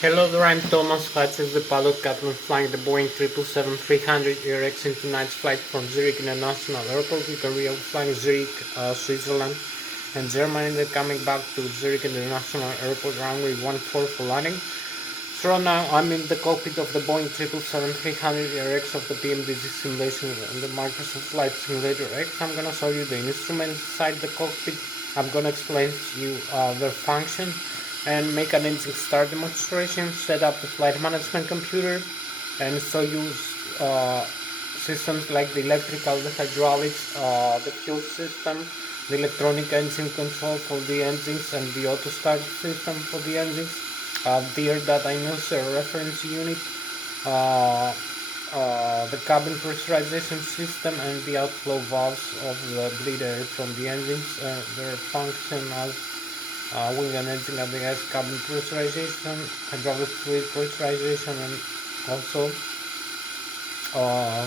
Hello there, I'm Thomas Hatsios, the pilot captain flying the Boeing 777-300 ERX in tonight's flight from Zurich International Airport. We are flying Zurich, Switzerland and Germany. They're coming back to Zurich International Airport runway 14 for landing. So now I'm in the cockpit of the Boeing 777-300 ERX of the PMDG simulation and the Microsoft Flight Simulator X. I'm gonna show you the instruments inside the cockpit. I'm gonna explain to you their function and make an engine start demonstration, set up the flight management computer, and so use systems like the electrical, the hydraulics, the fuel system, the electronic engine control for the engines, and the auto start system for the engines, the air data inertia reference unit, the cabin pressurization system, and the outflow valves of the bleed air from the engines. Their function as wing and engine at the gas cabin pressurization, hydraulic fluid pressurization, and also uh,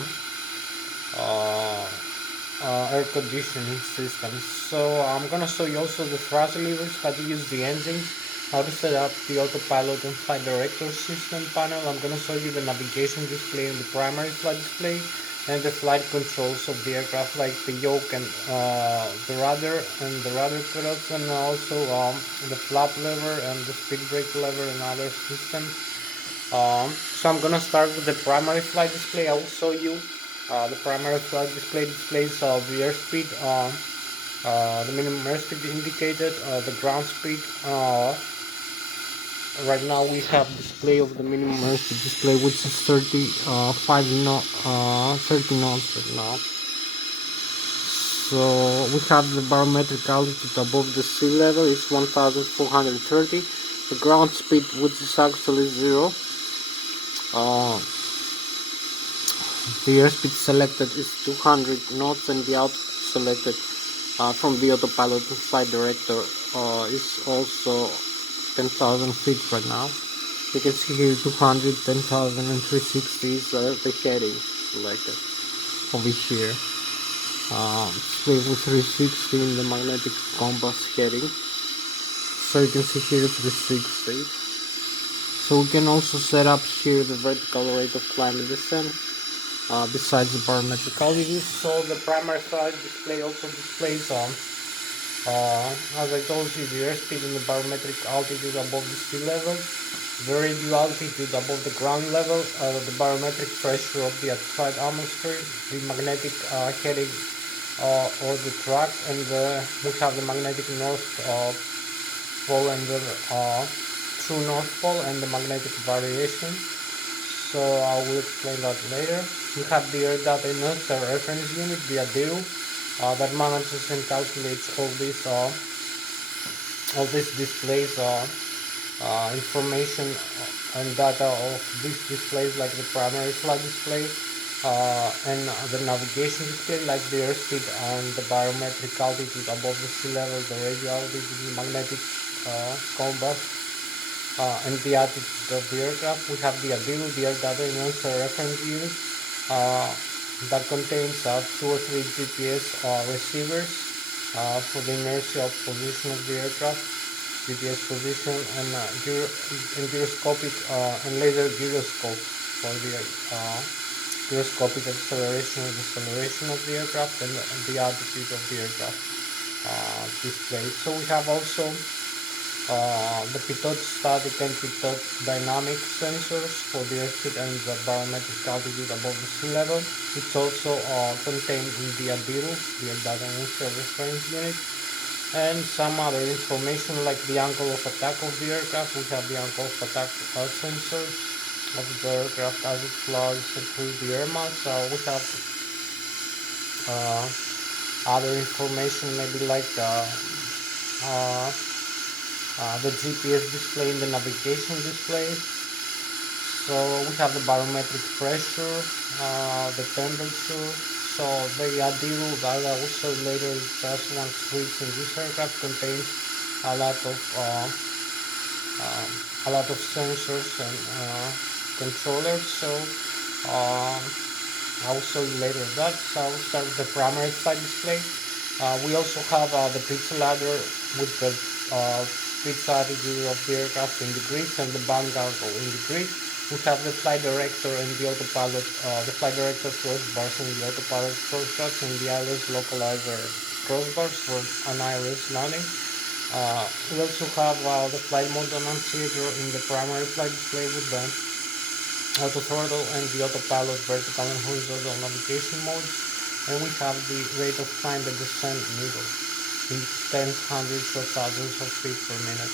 air conditioning systems. So I'm gonna show you also the thrust levers, how to use the engines, how to set up the autopilot and flight director system panel. I'm gonna show you the navigation display and the primary flight display, and the flight controls of the aircraft, like the yoke and the rudder pedals, and also the flap lever and the speed brake lever and other systems. So I'm gonna start with the primary flight display. I will show you the primary flight display displays the airspeed, the minimum airspeed indicated, the ground speed. Right now we have display of the minimum airspeed display, which is 30 knots right now. So we have the barometric altitude above the sea level is 1430. The ground speed, which is actually 0. The airspeed selected is 200 knots, and the output selected from the autopilot and flight director is also 10,000 feet right now. You can see here 200, 10,000, and 360 is the heading selected over here. Display with 360 in the magnetic compass heading. So you can see here 360. So we can also set up here the vertical rate of climb and descent. Besides the barometric altitude, so the primary flight display also displays as I told you, the airspeed and the barometric altitude above the sea level, the radio altitude above the ground level, the barometric pressure of the outside atmosphere, the magnetic heading or the track, and we have the magnetic north pole and the true north pole and the magnetic variation. So I will explain that later. We have the air data inertia reference unit, the ADIRU, that manages and calculates all these displays, information and data of these displays, like the primary flight display and the navigation display, like the airspeed and the barometric altitude above the sea level, the radio altitude, the magnetic compass. And the attitude of the aircraft. We have the ADIRU, the air data inertia reference unit, that contains 2 or 3 GPS receivers for the inertial position of the aircraft, GPS position, and gyroscopic and laser gyroscope for the gyroscopic acceleration and deceleration of the aircraft, and the attitude of the aircraft displayed. So we have also the pitot static and pitot dynamic sensors for the airspeed and the barometric altitude above the sea level. It's also contained in the ADIRU, the air data inertia reference unit, and some other information like the angle of attack of the aircraft. We have the angle of attack sensor of the aircraft as it flies through the air mass. We have other information, maybe like the GPS display and the navigation display. So we have the barometric pressure, the temperature. So the ADIRU that I will show later is just one switch in this aircraft, contains a lot of sensors and controllers. So I will show you later that. So I will start with the primary flight display. We also have the pizza ladder with the airspeed attitude of the aircraft in degrees and the vanguard in degrees. We have the flight director and the autopilot, the flight director crossbars and the autopilot crossbars and the ILS localizer crossbars for an ILS landing. We also have the flight mode annunciator in the primary flight display with the auto throttle and the autopilot vertical and horizontal navigation modes, and we have the rate of climb and descent needle in tens, hundreds, or thousands of feet per minute.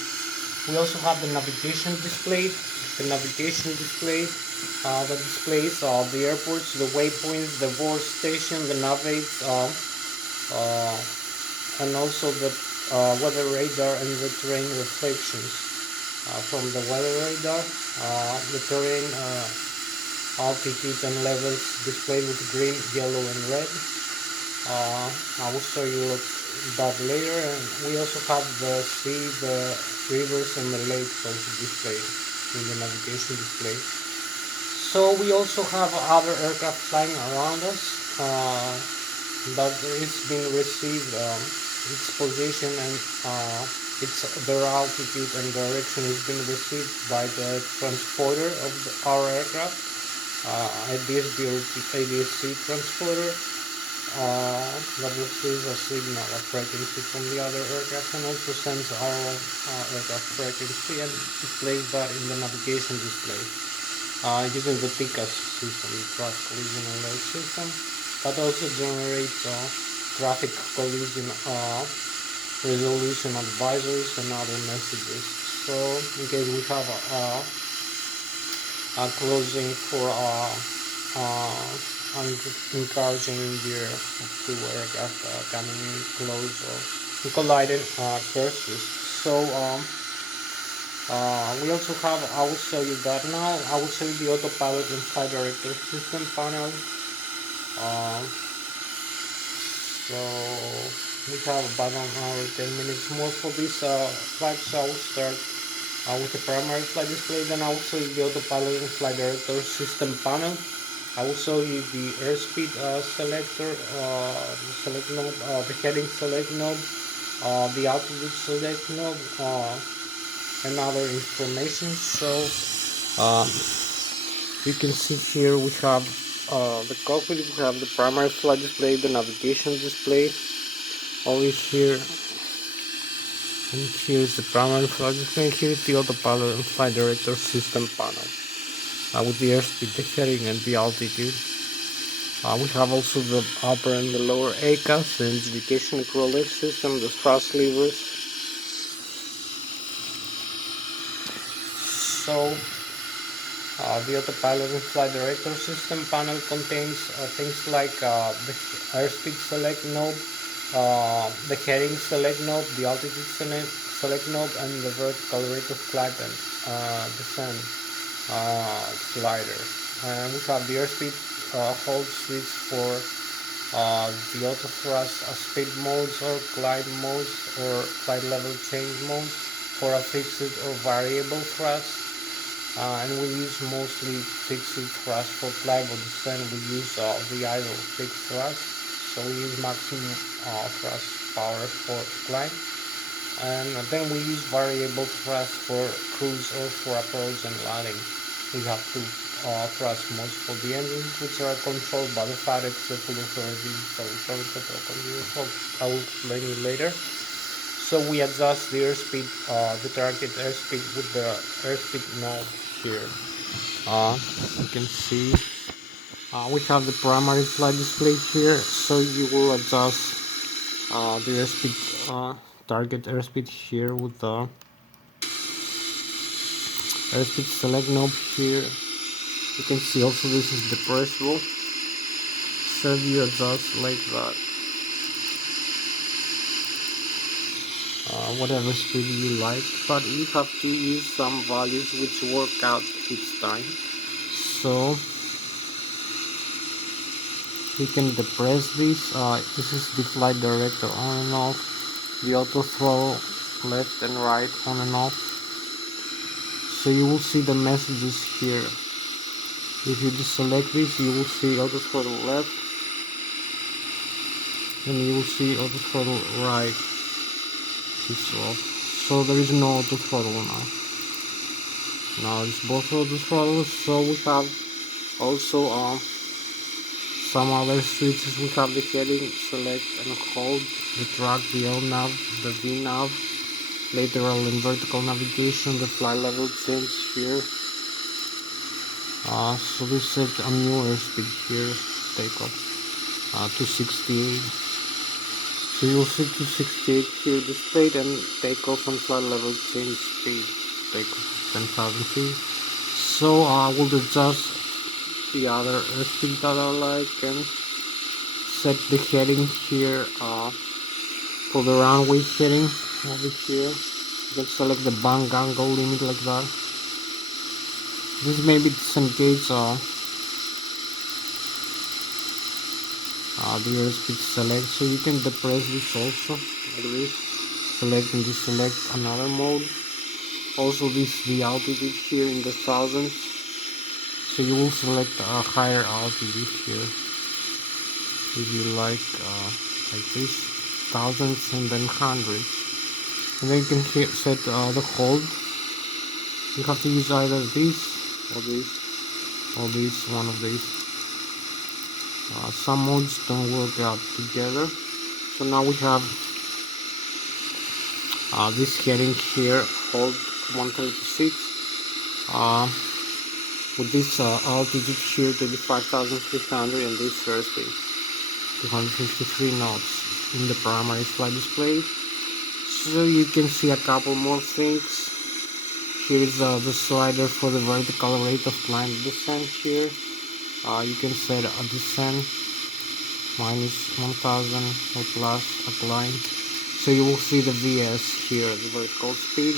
We also have the navigation display. The navigation display that displays the airports, the waypoints, the board station, the navigates, and also the weather radar and the terrain reflections from the weather radar. The terrain altitude and levels displayed with green, yellow, and red. I will show you that later. And we also have the sea, the rivers, and the lakes also displayed in the navigation display. So we also have other aircraft flying around us that is being received. Its position and their altitude and direction is being received by the transporter of our aircraft, ADS-B or ADS-C transporter, that receives a signal, a frequency from the other aircraft, and also sends our aircraft frequency and displays that in the navigation display using the TCAS system, the Track Collision Alert system, that also generates traffic collision resolution advisories and other messages. So in case we have a closing for encouraging the air of two aircraft coming in close or colliding curses. So we also have, I will show you that now. I will show you the autopilot and flight director system panel. So we have about an hour, 10 minutes more for this flight. So I will start with the primary flight display, then I will show you the autopilot and flight director system panel. I will show you the airspeed selector, the select node, the heading select node, the altitude select node, and other information. So you can see here we have the cockpit, we have the primary flight display, the navigation display, always here, and here is the primary flight display, and here is the autopilot and flight director system panel with the airspeed, the heading, and the altitude. We have also the upper and the lower ACAS, the indication controller system, the thrust levers. So the autopilot and flight director system panel contains things like the airspeed select knob, the heading select knob, the altitude select knob, and the vertical rate of climb and descent slider. And we have the airspeed hold switch for the auto thrust speed modes or glide modes or flight level change modes for a fixed or variable thrust. And we use mostly fixed thrust for climb or descent. We use the idle fixed thrust, so we use maximum thrust power for climb, and then we use variable thrust for cruise or for approach and landing. We have two thrust modes for the engines, which are controlled by the FADEX full authority control controller. So I will explain you later. So we adjust the airspeed, the target airspeed with the airspeed knob here. You can see we have the primary flight display here, so you will adjust the airspeed, target airspeed here with the airspeed select knob here. You can see also this is depressible, so you adjust like that. Whatever speed you like, but you have to use some values which work out each time. So you can depress this. This is the flight director on and off, the auto throttle left and right on and off. So you will see the messages here. If you deselect this, you will see auto throttle left, and you will see auto throttle right. It's off. so there is no auto throttle now. Now it's both auto throttles. So we have also some other switches. We have the heading, select and hold, the track, the L nav, the V nav, lateral and vertical navigation, the flight level change here. So this is a new airspeed here, takeoff, 268. So you'll see 268 here displayed, and takeoff and flight level change speed, takeoff 10,000 feet. So I will adjust the other airspeed that I like and set the heading here for the runway heading over here. You can select the bank angle limit like that. This maybe disengage the airspeed select, so you can depress this also like this, select and deselect another mode. Also this the altitude here in the thousands, so you will select a higher altitude here if you like this, thousands and then hundreds, and then you can set the hold. You have to use either this or this or this, one of these. Some modes don't work out together. So now we have this heading here, hold 136, with this altitude here 35,300 and this airspeed 253 knots in the primary flight display. So you can see a couple more things. Here is the slider for the vertical rate of climb descent here. You can set a descent minus 1000 or plus a climb. So you will see the VS here, the vertical speed,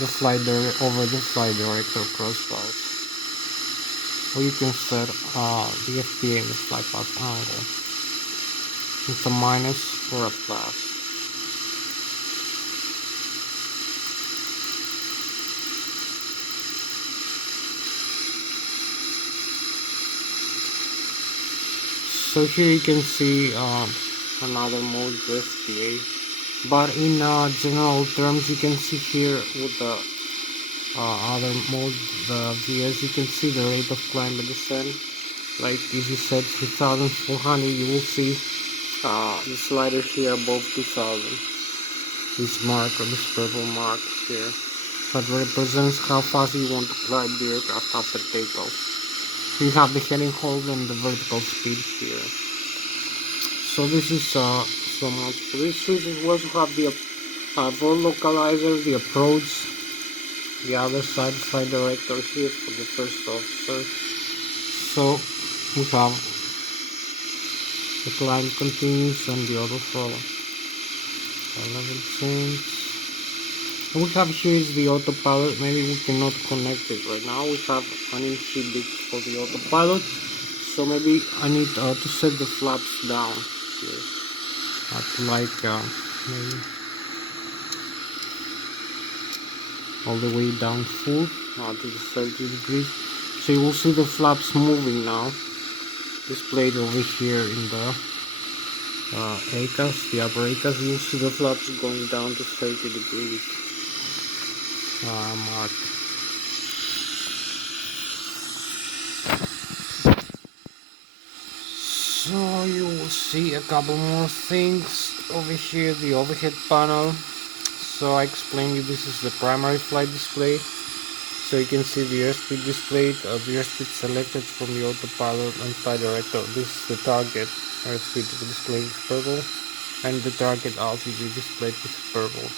the slider over the flight director crossbars. Or you can set the FPA, the flight path angle. It's a minus or a plus. So here you can see another mode, the FPA, but in general terms you can see here with the other mode, the VS, you can see the rate of climb and descent. Like if you set 3400, you will see the slider here above 2000, this mark or this purple mark here, that represents how fast you want to climb the aircraft after takeoff. You have the heading hold and the vertical speed here. So this is so much for this switch. We also have the vol localizer, the approach, the other side flight director here for the first officer. So we have the climb continues and the auto throttle. Level change. We have here is the autopilot. Maybe we cannot connect it right now. We have an inhibitor for the autopilot, so maybe I need to set the flaps down here at like maybe all the way down full to the 30 degrees. So you will see the flaps moving now, displayed over here in the ACAS, the upper ACAS. You will see the flaps going down to 30 degrees. Mark. So you will see a couple more things over here, the overhead panel. So I explained you this is the primary flight display. So you can see the airspeed displayed, the airspeed selected from the autopilot and flight director. This is the target airspeed displayed with purple, and the target altitude displayed with purple.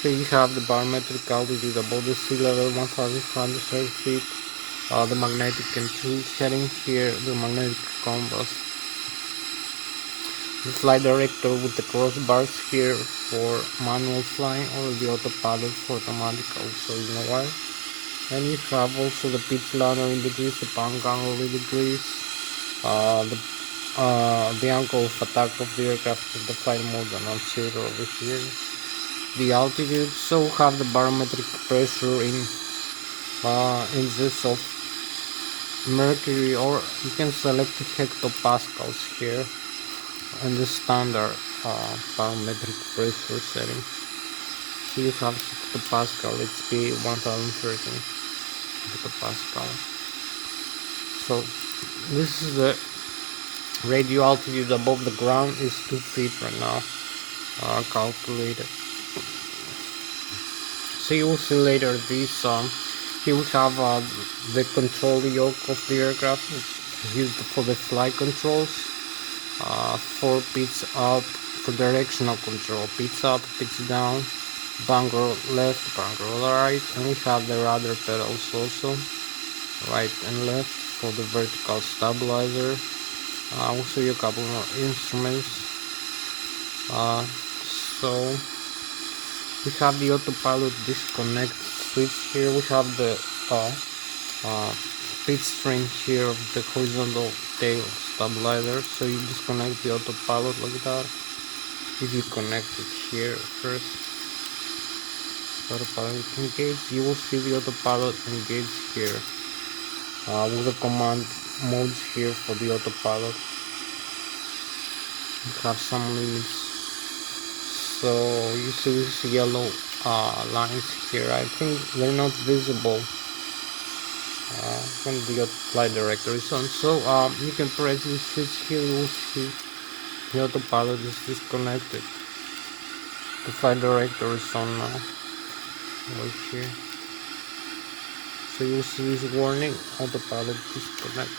Here you have the barometric altitude above the sea level, 1,530 feet, the magnetic control heading here, the magnetic compass, the flight director with the crossbars here for manual flying, or the autopilot for automatic, also in a while. And you have also the pitch ladder in degrees, the bank angle in degrees, the angle of attack of the aircraft with the flight mode annunciator over here. The altitude, so have the barometric pressure in inches of mercury, or you can select hectopascals here, and the standard parametric pressure setting. So you have 60 Pascal, it's P 1013 Pascal. So this is the radio altitude above the ground is 2 feet right now, calculated. So you will see later this here we have the control yoke of the aircraft. It's used for the flight controls, 4 pitch up for directional control, pitch up, pitch down, bunker left, bunker right, and we have the rudder pedals also, right and left for the vertical stabilizer. We'll show you a couple more instruments. So we have the autopilot disconnect switch here. We have the pitch string here of the horizontal tail stabilizer. So you disconnect the autopilot like that. If you connect it here first, autopilot engage, you will see the autopilot engage here with the command modes here for the autopilot. You have some limits. So you see these yellow lines here. I think they're not visible when the flight director is on. So you can press this switch here. You will see the autopilot is disconnected. The flight director is on now. Right here. So you will see this warning: autopilot disconnect.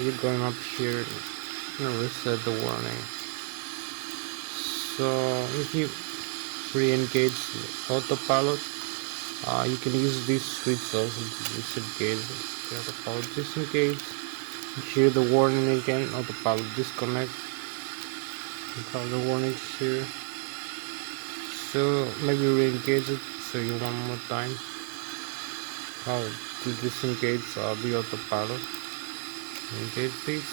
You're going up here and reset the warning. So if you re-engage the autopilot, you can use this switch also to disengage the autopilot. Disengage. You hear the warning again: autopilot disconnect. You have the warnings here. So maybe re-engage it. So you one more time how to disengage the autopilot. Engage this.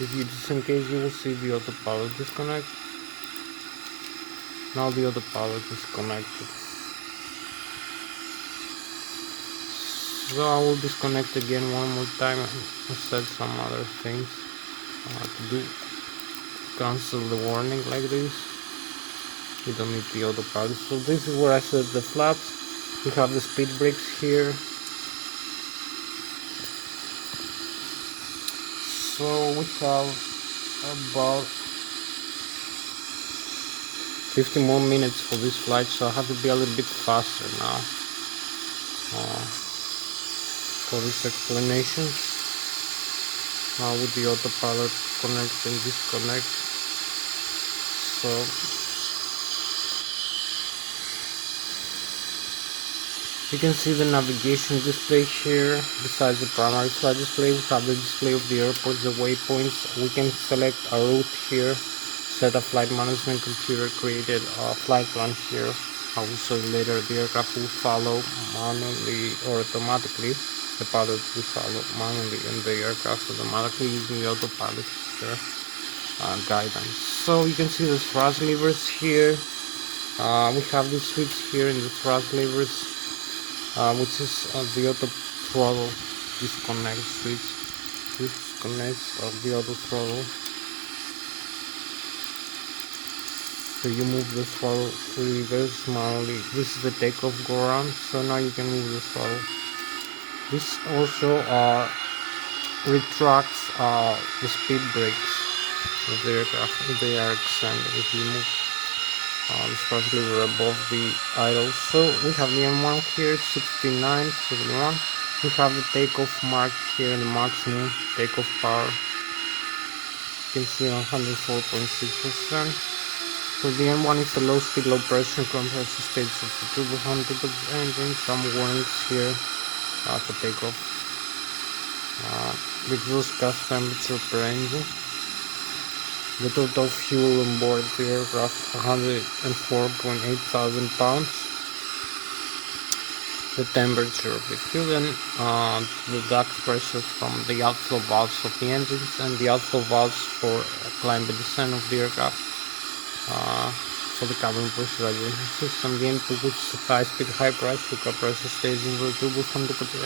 If you disengage, you will see the autopilot disconnect. Now the autopilot is connected. So I will disconnect again one more time and set some other things to do. Cancel the warning like this. You don't need the autopilot. So this is where I set the flaps. We have the speed brakes here. So we have about 50 more minutes for this flight, so I have to be a little bit faster now for these explanations with the autopilot connect and disconnect. So you can see the navigation display here. Besides the primary flight display, we have the display of the airports, the waypoints. We can select a route here, set a flight management computer created a flight plan here. I will show you later. The aircraft will follow manually or automatically. The pilot will follow manually and the aircraft automatically using the autopilot here, guidance. So you can see the thrust levers here. We have this switch here in the thrust levers, which is the auto throttle disconnect switch. This disconnects the auto throttle. So you move the throttle reverse manually. This is the takeoff go around. So now you can move the throttle. This also retracts the speed brakes of the aircraft if they are extended. If you move the thrust lever above the idle. So we have the M1 here, 69, 71. We have the takeoff mark here, the maximum takeoff power. You can see 104.6%. So the M1 is the low speed, low pressure compressor stage of the turbo engine. Some warnings here for takeoff. The exhaust gas temperature per engine. The total fuel on board the aircraft 104.8 thousand pounds. The temperature of the fuel and the duct pressure from the outflow valves of the engines and the outflow valves for climb and descent of the aircraft. For the cabin pressurization system, the input, which is a high-speed, high-pressure compressor stage in the turbo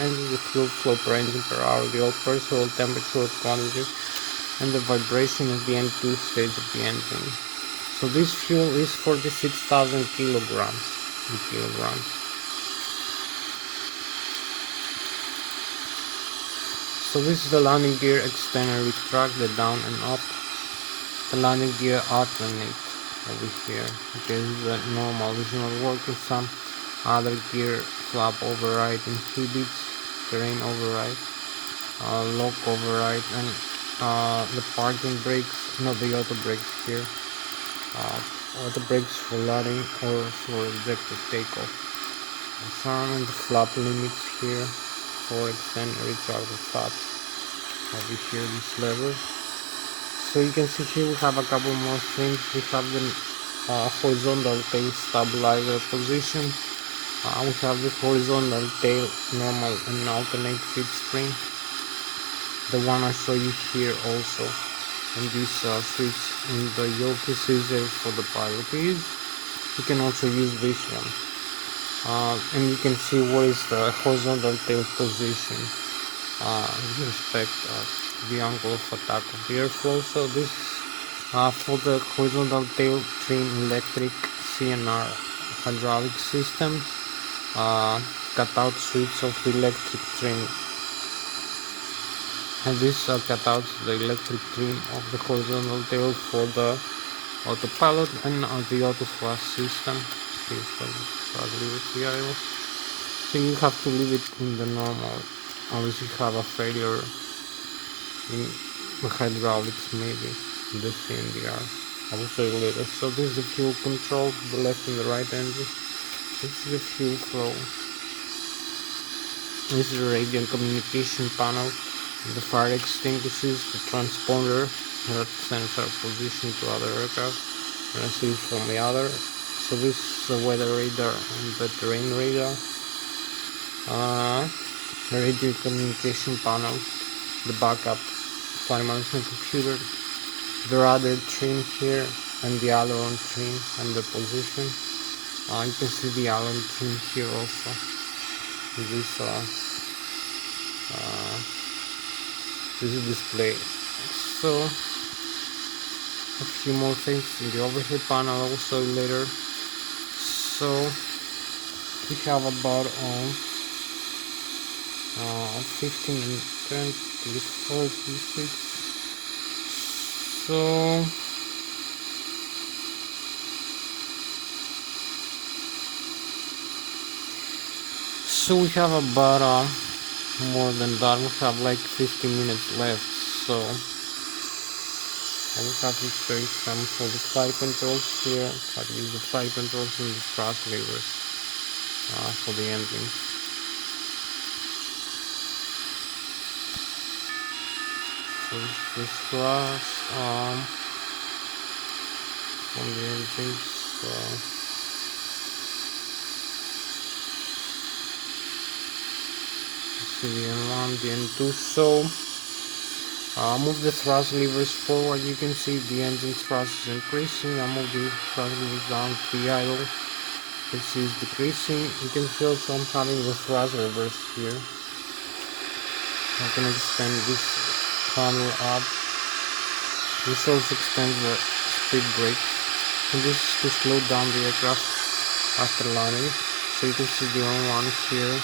engine, the fuel flow per engine per hour, the oil pressure, oil temperature, oil quantity, and the vibration of the N2 stage of the engine. So this fuel is 46,000 kilograms in kilograms. So this is the landing gear extender retract, the down and up. The landing gear alternate over here. Okay, this is the normal, this is not working. Some other gear flap override inhibits, terrain override, lock override, and the parking brakes, not the auto brakes here. Auto brakes for landing or for ejected takeoff. The sun and the flap limits here for extend and retract the flaps. Over here, this lever. So you can see here we have a couple more things. We have the horizontal tail stabilizer position. We have the horizontal tail normal and alternate feed spring. The one I show you here also. And this switch in the yoke is easier for the pilot to use. You can also use this one. And you can see what is the horizontal tail position with respect the angle of attack of the airflow. So this for the horizontal tail trim electric CNR hydraulic systems, cutout switch of the electric trim, and this cutouts the electric trim of the horizontal tail for the autopilot and the auto thrust system. So you have to leave it in the normal unless you have a failure in the hydraulics, maybe the CNDR. I will show you later. So this is the fuel control, the left and the right engine. This is the fuel flow. This is the radio communication panel, the fire extinguishers, the transponder, that sensor position to other aircraft, receives from the other. So this is the weather radar and the terrain radar. The radio communication panel, the backup flight management computer, the radar trim here, and the aileron trim and the position. You can see the aileron trim here also. This is display. So a few more things in the overhead panel I will show you later. So we have about 15 and 10 to the 46. So we have about more than that. We have like 50 minutes left. So I will have to show you some for the flight controls here. How to use the flight controls and the thrust levers for the engine. So this thrust from the engine. So see the N1, the N2. So move the thrust levers forward. You can see the engine thrust is increasing. I move the thrust levers down to the idle. You can see it's decreasing. You can see also I'm having the thrust levers here. I can extend this panel up. This also extends the speed brake. And this is to slow down the aircraft after landing. So you can see the M1 here,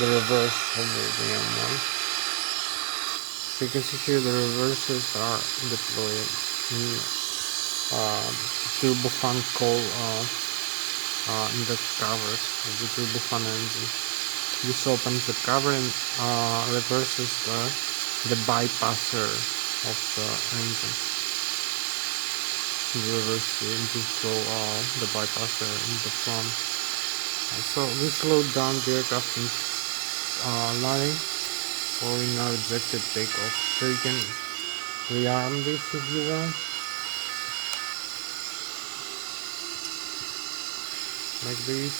the reverse over the M1. So you can see here the reversers are deployed in turbofan coil in the covers of the turbofan engine. This opens the cover and reverses the bypasser of the engine. You reverse the engine flow the bypasser in the front. So we slowed down the aircraft in landing or in our ejected takeoff. So you can rearm this if you want, like this,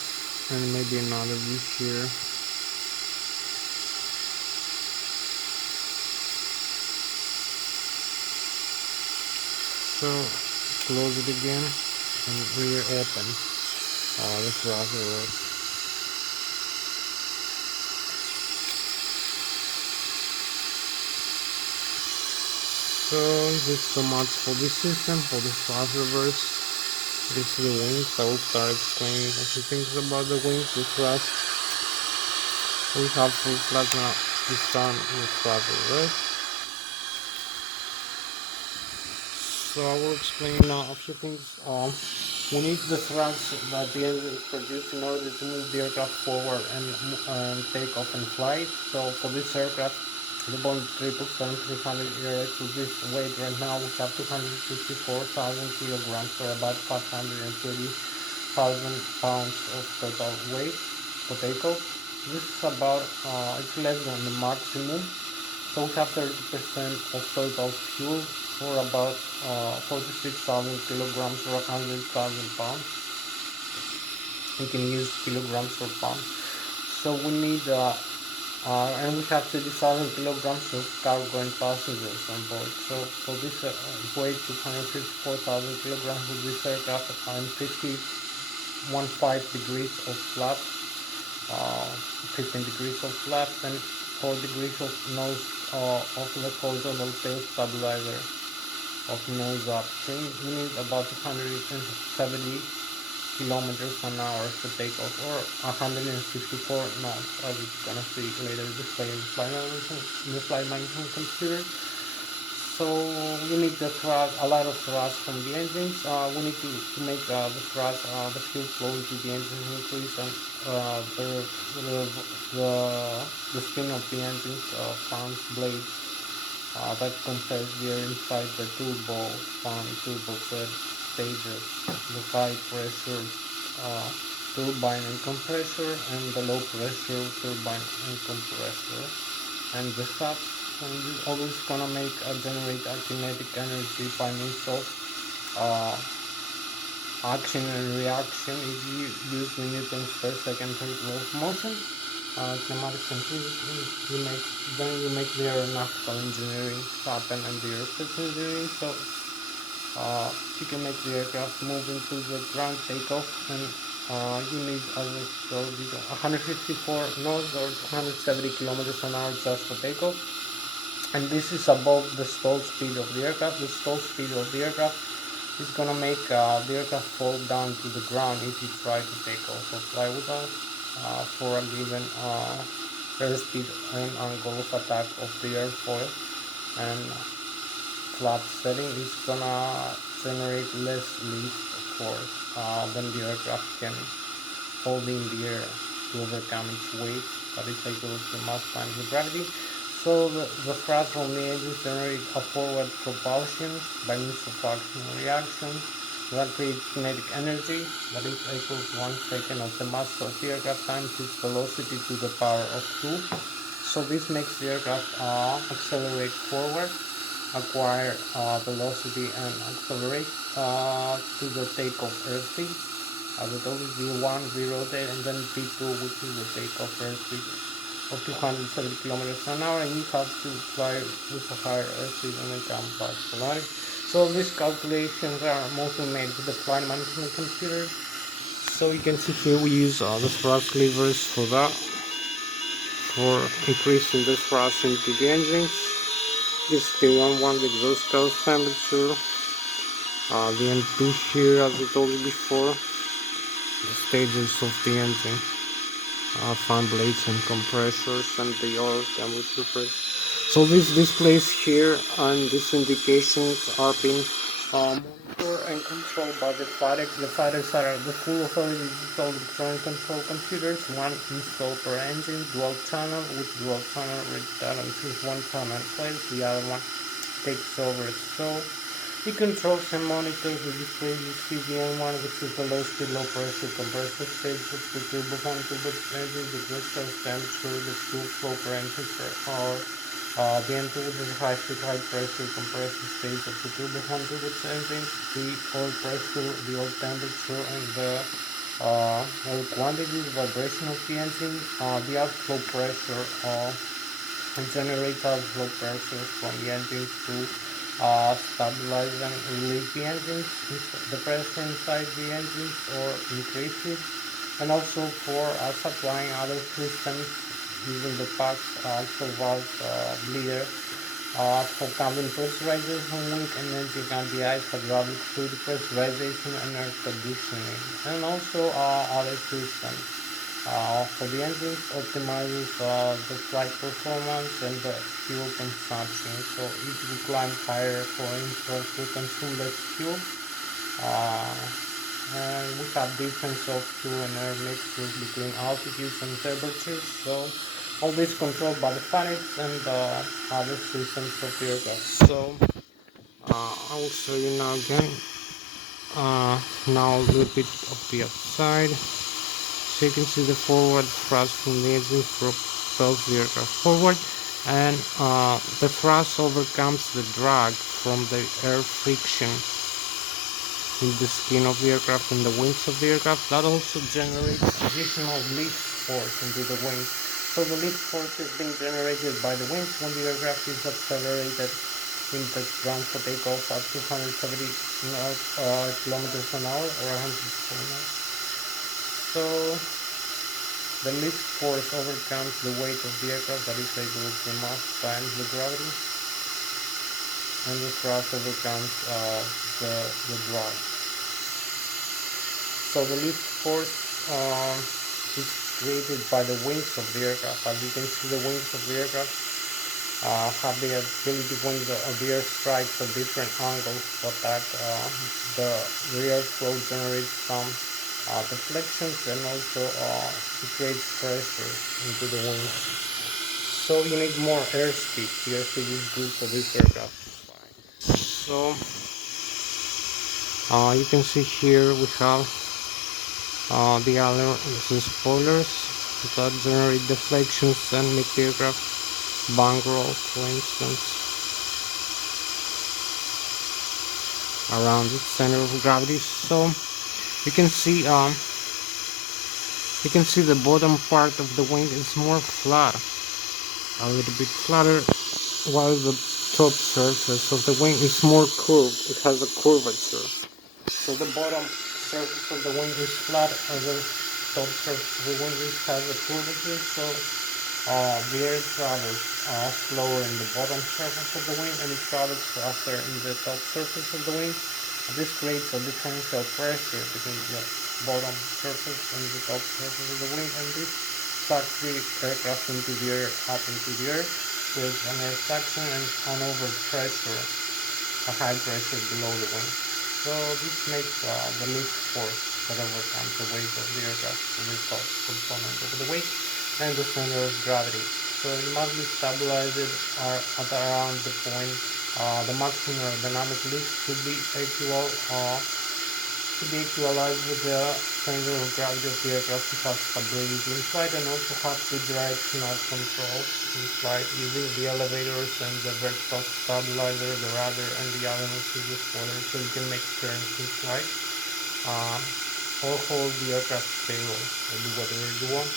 and maybe another view here. So close it again and reopen the throttle. So So just so much for this system, for the thrust reverse. This is the wings. I will start explaining a few things about the wings, the thrust. We have full plasma piston and the thrust reverse. So I will explain now a few things. We need the thrust that the engine is produced in order to move the aircraft forward and take off and fly. So for this aircraft, the Boeing 777-300 ERX with this weight right now we have 254,000 kilograms, or about 530,000 pounds of total weight for takeoff. This is about, it's less than the maximum. So we have 30% of total fuel, for about 46,000 kilograms or 100,000 pounds. We can use kilograms or pounds. So we need, and we have 30,000 kilograms of cargo and passengers on board. So for this weight, 254,000 kilograms with this aircraft and 15 degrees of flap, 15 degrees of flap, and 4 degrees of nose of the horizontal tail stabilizer of nose upstream. We need about 270 kilometers an hour to take off, or 154 knots, as you're gonna see later displayed in the flight management computer. So we need the thrust, a lot of thrust from the engines. We need to make the thrust, the fuel flow into the engine increase, and the spin of the engines, fans, blades, that compares the air inside the turbo set stages, the high pressure turbine and compressor, and the low pressure turbine and compressor, and the subs. And this always gonna generate a kinetic energy by means of action and reaction if you use the newtons per second law of motion. Kinematics and physics, you make the aeronautical engineering happen and the aerospace engineering. So you can make the aircraft move into the ground takeoff, and you need, as I told you, 154 knots or 170 kilometers an hour just for takeoff. And this is above the stall speed of the aircraft. The stall speed of the aircraft is gonna make the aircraft fall down to the ground if you try to take off or fly with us for a given airspeed and angle of attack of the airfoil and flap setting. Is gonna generate less lift force than the aircraft can hold in the air to overcome its weight, that is equal to mass times the gravity. So the thrust from the engines generate a forward propulsion by means of action and reaction that creates kinetic energy, that is equal to 1 second of the mass of the aircraft times its velocity to the power of 2. So this makes the aircraft accelerate forward, acquire velocity, and accelerate to the takeoff airspeed. As I told you, V1, V rotate, and then V2, which is the takeoff airspeed of 270 kilometers an hour, and you have to fly with a higher airspeed and then come back to life. So these calculations are mostly made with the flight management computer. So you can see here we use the thrust levers for that, for increasing the thrust into the engines. This is the N1, the exhaust gas temperature, the N2 here, as I told you before, the stages of the engine, fan blades and compressors, and the oil temperature pressure. So these displays here and these indications are being monitored and controlled by the FIDEX. The FIDEX are the full authority digital electronic control computers, one installed per engine, dual channel with dual channel redundancy. One channel plays, the other one takes over. So he controls and monitors the display. You see the N1, which is the low speed, low pressure compressor stage of the turbofan turbo engine, the exhaust temperature, the fuel flow per engine per hour. The N2 is the high speed, high pressure compressor stage of the turbofan turbo engine, the oil pressure, the oil temperature, and the oil quantity, the vibration of the engine, the outflow pressure, and generates outflow pressure from the engine to stabilize and relieve the engines, the pressure inside the engines, or increase it, and also for supplying other systems using the packs, also valves, bleeder, for cabin pressurization, wing energy can be eyes hydraulic fluid pressurization and air conditioning, and also other systems. For the engines, optimizes the flight performance and the fuel consumption. So if you climb higher, for instance, we consume less fuel. Uh, and we have difference of fuel and air mixtures between altitudes and temperatures. So all this controlled by the planets and other systems of the aircraft. So I will show you now again. Now a little bit of the outside. So you can see the forward thrust from the engine propels the aircraft forward, and the thrust overcomes the drag from the air friction in the skin of the aircraft and the wings of the aircraft. That also generates additional lift force into the wings. So the lift force is being generated by the wings when the aircraft is accelerated in the ground for takeoff at 270 kilometers an hour or 100 miles. So the lift force overcomes the weight of the aircraft, that is equal to the mass times the gravity, and the thrust overcomes the drag. So the lift force is created by the wings of the aircraft. As you can see, the wings of the aircraft have the ability when the air strikes at different angles to attack the airflow generates some deflections, and also it creates pressure into the wings. So you need more airspeed. The airspeed is good for this aircraft to fly. So you can see here we have the other spoilers that generate deflections and make the aircraft bank roll, for instance, around its center of gravity. So you can see the bottom part of the wing is more flat, a little bit flatter, while the top surface of the wing is more curved. It has a curvature. So the bottom surface of the wing is flat, and the top surface of the wing has a curvature. So the air travels slower in the bottom surface of the wing, and it travels faster in the top surface of the wing. This creates a differential pressure between the bottom surface and the top surface of the wing, and this sucks the aircraft into the air, up into the air, with an air suction and an overpressure, a high pressure below the wing. So this makes the lift force that overcomes the weight of the aircraft, the top component of the weight, and the center of gravity. So it must be stabilized at around the point. The maximum aerodynamic lift should be equalized with the center of gravity of the aircraft to have stability in flight, and also have two directional controls in flight using the elevators and the vertical stabilizer, the rudder, and the elements of the spoiler, so you can make turns in flight or hold the aircraft stable or do whatever you want.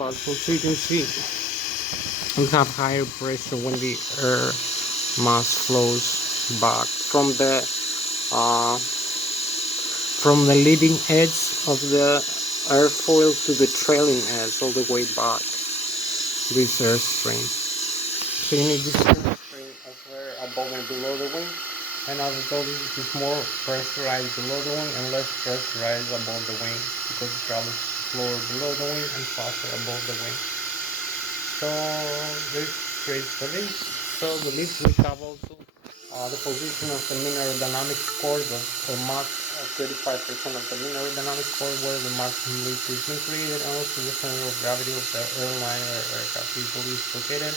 So you can see we have higher pressure when the air mass flows back uh, from the leading edge of the airfoil to the trailing edge, all the way back. This airstream. So you need this airstream of air above and below the wing, and as I told you, it is more pressurized below the wing and less pressurized above the wing, because it travels slower below the wing and faster above the wing. So this creates the lift. So the lift we have also the position of the mean aerodynamic chord or Mach 35% of the mean aerodynamic chord where the maximum lift is being created, and also the center of gravity of the airline or aircraft usually is located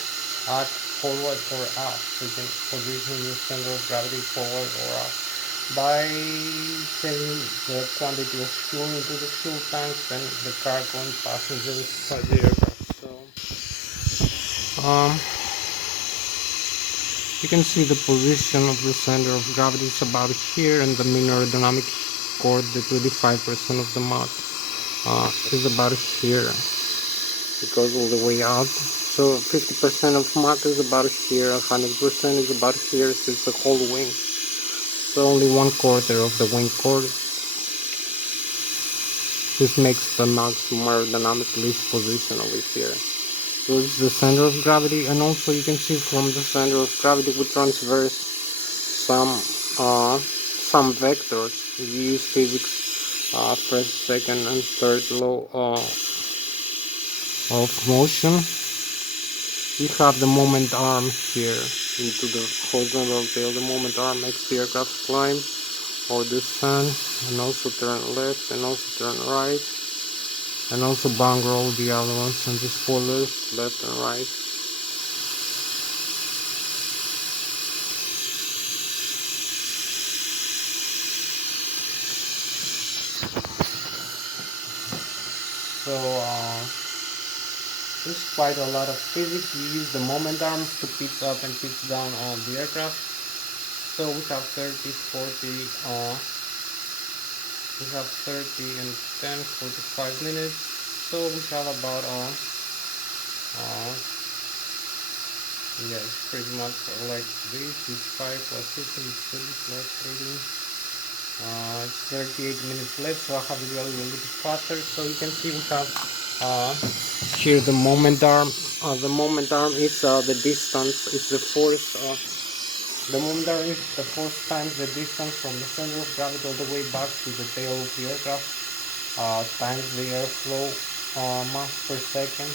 at forward or up. So you can position the center of gravity forward or up by taking the quantity of fuel into the fuel tanks and the cargo and passengers inside the aircraft. So you can see the position of the center of gravity is about here, and the mean aerodynamic chord, the 25% of the Mach, is about here. It goes all the way out. So 50% of Mach is about here, 100% is about here, so it's the whole wing. So only 1/4 of the wing chord. This makes the maximum aerodynamic lift position over here. So this is the center of gravity, and also you can see from the center of gravity we transverse some vectors. We use physics first, second, and third law of motion. We have the moment arm here into the horizontal tail. The moment arm makes the aircraft climb or descend, and also turn left, and also turn right, and also bang roll the other ones, and the spoilers left and right. So there's quite a lot of physics. We use the moment arms to pitch up and pitch down on the aircraft. So we have 30, 40, we have 30 and 10, 45 minutes. So we have about yes, pretty much like this. Is 5 plus 15 is 30 plus 18. It's 38 minutes left, so I have to go a little bit faster. So you can see we have here the moment arm. The moment arm is the distance. It's the force. The moment arm is the force times the distance from the center of gravity all the way back to the tail of the aircraft, times the airflow mass per second,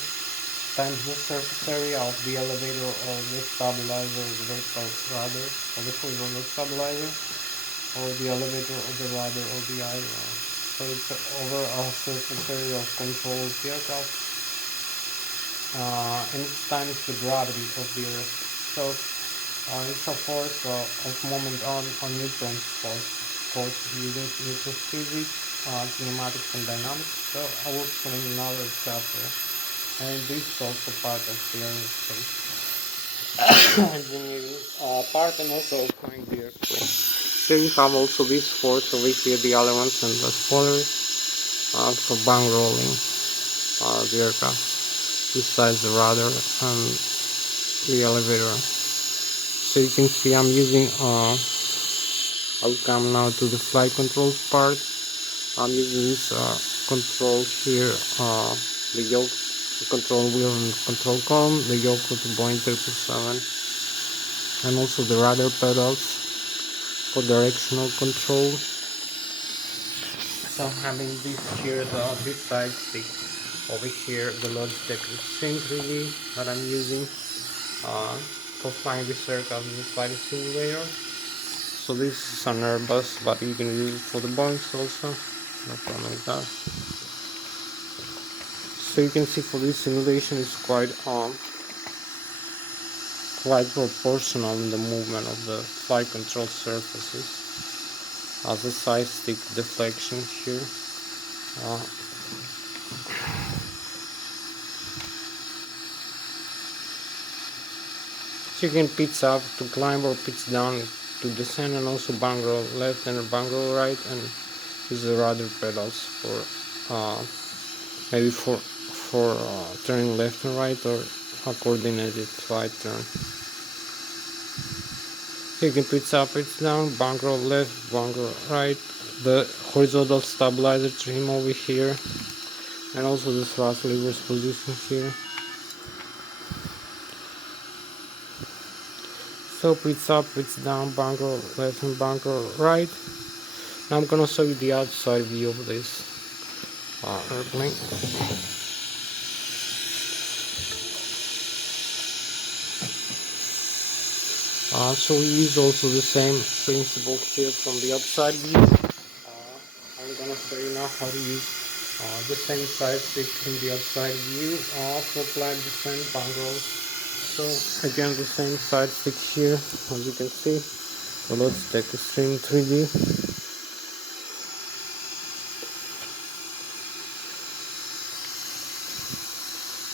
times the surface area of the elevator or the stabilizer, the vertical rudder, or the horizontal stabilizer, or the elevator or the rudder or the aileron. So it's over a surface area of control of the aircraft, and it's times the gravity of the earth. So it's a force of moment on Newton's force using Newton's physics, kinematics and dynamics. So I will explain another chapter, and this is also part of the aerospace engineering part, and also flying the airplane. Here you have also this force over here, the other ones, and the spoilers for bang rolling the aircraft. Besides the rudder and the elevator. So you can see I'm using I'll come now to the flight controls part. I'm using this control here, the yoke, the control wheel and control column, the yoke with the Boeing 777, and also the rudder pedals for directional control. So I'm having this here, this side stick over here, the Lszh Extreme 3D that I'm using for flying this aircraft in the flight simulator. So this is an Airbus, but you can use it for the Boeings also, no problem with that. So you can see for this simulation it's quite proportional in the movement of the flight control surfaces as a side stick deflection here. So you can pitch up to climb or pitch down to descend, and also bang roll left and bang roll right, and use the rudder pedals for maybe for turning left and right, or a coordinated flight turn. So you can pitch up, pitch down, bang roll left, bang roll right, the horizontal stabilizer trim over here, and also the thrust levers position here. So pitch up, pitch down, bang roll left and bang roll right. Now I'm gonna show you the outside view of this airplane. So we use also the same principle here from the outside view. I'm gonna show you now how to use the same side stick in the outside view for climb, descent, bang roll. So again the same side stick here, as you can see, the Lszh Extreme 3D.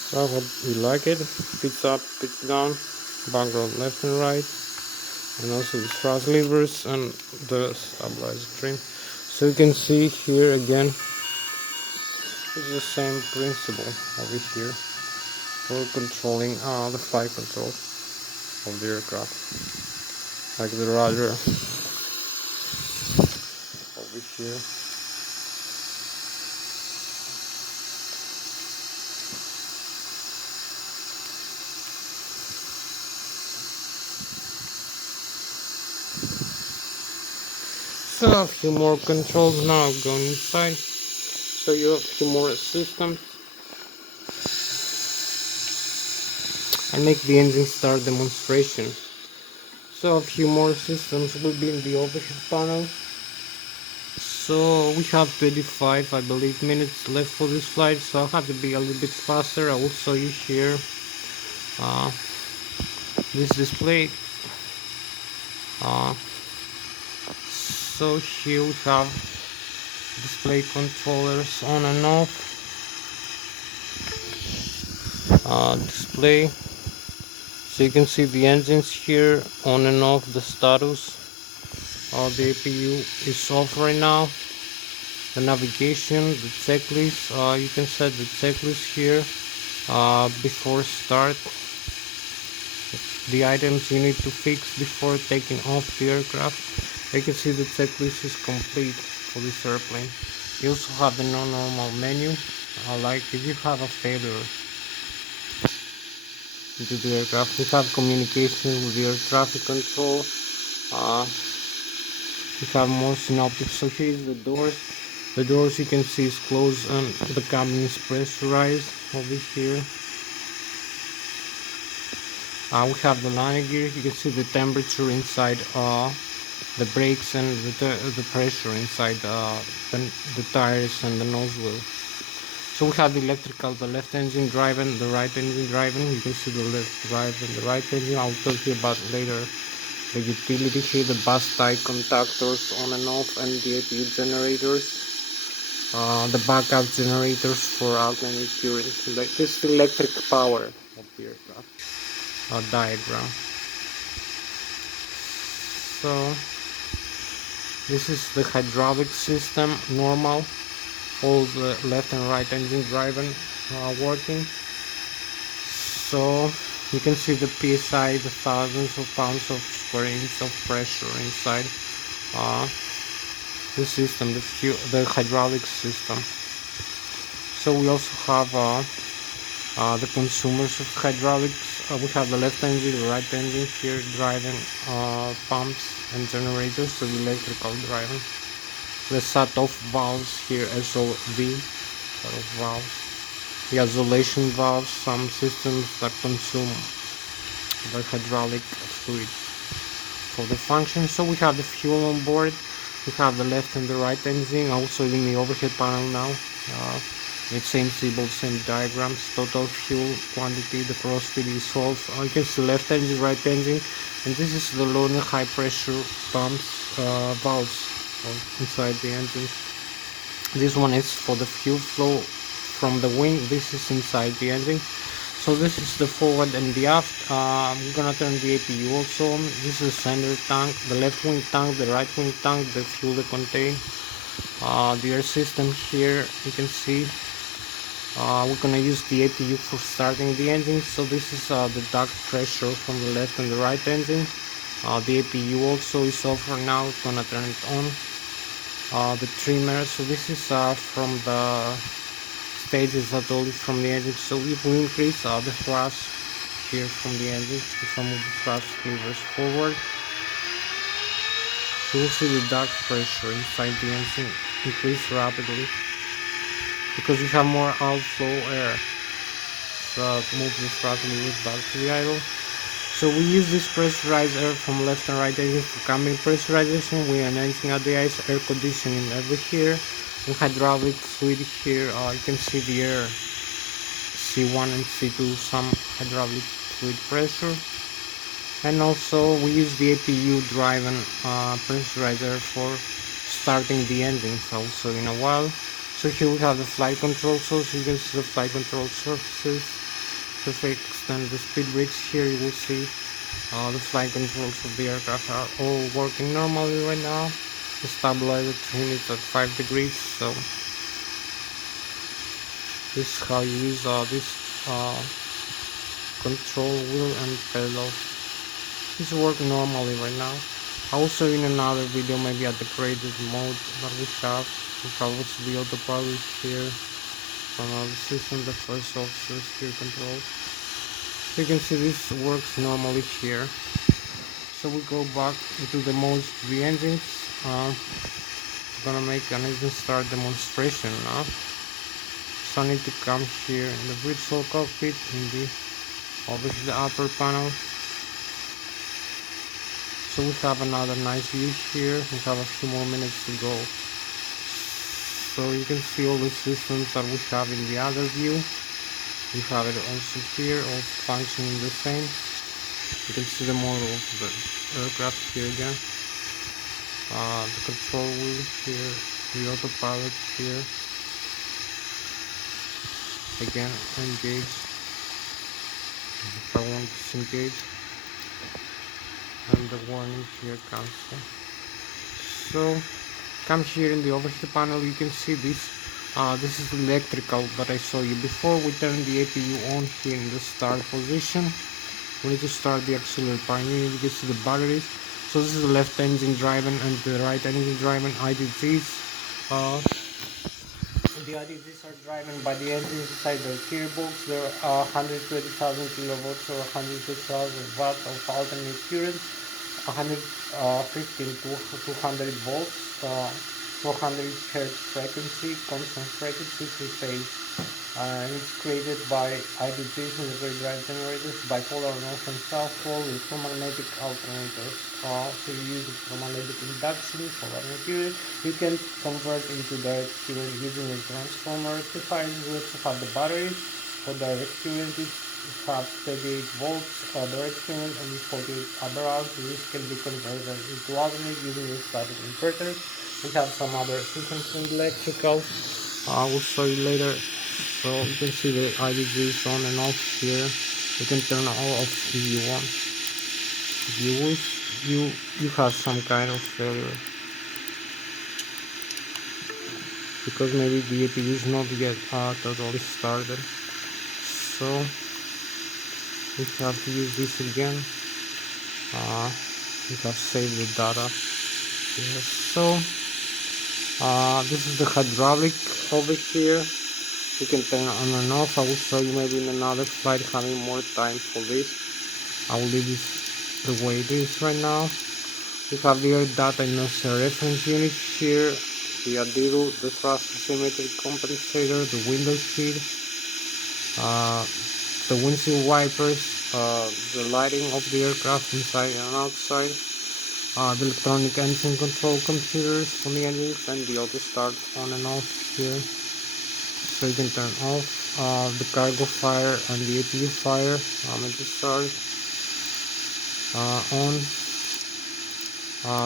So I hope you like it. Pitch up, pitch down, bang roll left and right, and also the thrust levers and the stabilizer trim. So you can see here again, it's the same principle over here for controlling the flight control of the aircraft, like the rudder over here. So a few more controls now going inside. So you have a few more systems. I make the engine start demonstration. So a few more systems will be in the overhead panel. So we have 25, I believe, minutes left for this flight, so I'll have to be a little bit faster. I will show you here this display. So here we have display controllers on and off. Display. So you can see the engines here on and off, the status. The APU is off right now. The navigation, the checklist. You can set the checklist here before start. The items you need to fix before taking off the aircraft. You can see the checklist is complete for this airplane. You also have the non-normal menu, like if you have a failure into the aircraft. We have communication with the air traffic control. We have more synoptics. So here is the doors. The doors you can see is closed and the cabin is pressurized over here. We have the landing gear. You can see the temperature inside the brakes and the pressure inside the tires and the nose wheel. So we have the electrical, the left engine driving, the right engine driving. You can see the left drive and the right engine. I'll talk to you about later. The utility here, the bus tie contactors on and off, and the APU generators. The backup generators for alternating current. This is the electric power of the aircraft. Diagram. So this is the hydraulic system, normal. All the left and right engine driving working. So you can see the PSI, the thousands of pounds of square inch of pressure inside the system, the hydraulic system. So we also have the consumers of hydraulics. We have the left engine, the right engine here driving pumps and generators, so the electrical driving. The shut-off valves here, SOV shut-off valves. The isolation valves, some systems that consume the hydraulic fluid for the function. So we have the fuel on board. We have the left and the right engine, also in the overhead panel now. It's same symbol, same diagrams. Total fuel quantity, the crossfeed is solved. You can see left engine, right engine, and this is the low and high pressure pumps valves inside the engine. This one is for the fuel flow from the wing. This is inside the engine. So this is the forward and the aft. I'm gonna turn the APU also on. This is the center tank, the left wing tank, the right wing tank, the fuel they contain. The air system here, you can see. We're gonna use the APU for starting the engine. So this is the duct pressure from the left and the right engine. The APU also is off for now. Gonna turn it on. The trimmer. So this is from the stages that all is from the engine. So if we increase the thrust here from the engine, if I move the thrust levers forward, you will see the duct pressure inside the engine increase rapidly because we have more outflow air. So move the thrust levers back to the idle. So we use this pressurized air from left and right engine for cabin pressurization. We are enhancing at the ice, air conditioning over here. The hydraulic fluid here, you can see the air C1 and C2, some hydraulic fluid pressure. And also we use the APU driven pressurizer for starting the engines also in a while. So here we have the flight control source. You can see the flight control surfaces. So if I extend the speed brakes here, you will see the flight controls of the aircraft are all working normally right now. The stabilizer trim is at 5 degrees. So this is how you use this control wheel and pedal. It's working normally right now. Also in another video, maybe at the graded mode that we have also the autopilot here from the system, the first officer steer control. You can see this works normally here. So we go back into the modes of the engines. gonna make an engine start demonstration now. So I need to come here in the virtual cockpit in the obviously the upper panel. So we have another nice view here. We have a few more minutes to go. So you can see all the systems that we have in the other view. We have it also here, all functioning the same. You can see the model of the aircraft here again. The control wheel here, the autopilot here. Again, engage. If I want to disengage. And the warning here cancel. So come here in the overhead panel, you can see this. This is electrical that I saw you before. We turn the APU on here in the start position. We need to start the auxiliary power unit. You can see the batteries. So this is the left engine driving and the right engine driving IDZs. The IDZs are driven by the engine inside the gearbox. There are 120,000 kilovolts or 120,000 watts of alternate current, 115 to 200 volts, 400 Hz frequency, constant frequency, three-phase. It's created by IDGs, integrated drive generators, bipolar north and south pole, electromagnetic alternators. So you use electromagnetic induction for running current. You can convert into direct current using a transformer rectifier. You also have the batteries for direct current. You have 38 volts direct current and 48 amperes. This can be converted into alternate using a static inverter. We have some other systems in electrical. I will show you later. So you can see the IDGs on and off here. You can turn all off if you want. If you wish, you have some kind of failure because maybe the APU is not yet totally started. So we have to use this again. We have saved the data. Yes. So this is the hydraulic over here. You can turn on and off. I will show you maybe in another flight having more time for this. I will leave this the way it is right now. We have the air data and reference unit here, the ADIRU, the thrust asymmetry compensator, the window sheet, the windshield wipers, the lighting of the aircraft inside and outside, the electronic engine control computers for the engines, and the auto start on and off here. So you can turn off the cargo fire and the APU fire. I'm at the start. On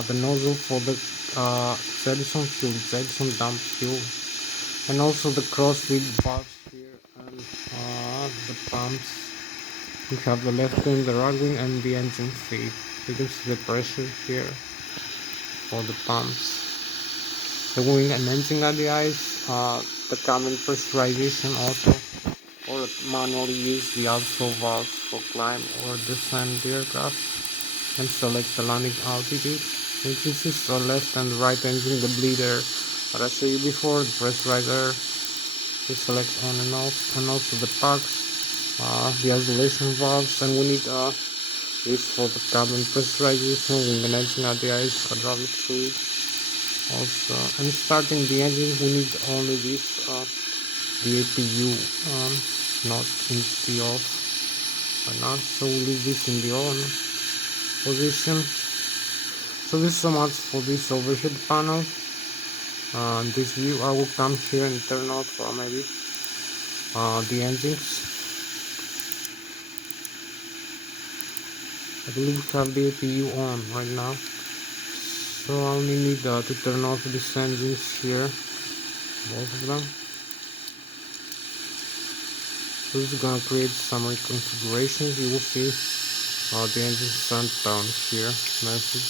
the nozzle for the Edison fuel, Edison dump fuel, and also the crossfeed valves here and the pumps. We have the left wing, the right wing, and the engine feed. You can see the pressure here for the pumps. The wing and engine ADIs, the cabin pressurization auto, or manually use the outflow valves for climb or descend the aircraft, and select the landing altitude. Engine system left and right engine, the bleeder that I showed you before, the pressurizer, we select on and off, and also the packs, the isolation valves, and we need this for the cabin pressurization, wing and engine ADIs, hydraulic fluid. Also, and starting the engine, we need only this, the APU, not in the off right now, so we leave this in the on position. So this is so much for this overhead panel. This view, I will come here and turn off maybe the engines. I believe we have the APU on right now, so I only need to turn off these engines here, both of them. So this is gonna create some reconfigurations. You will see the engines turned down here message.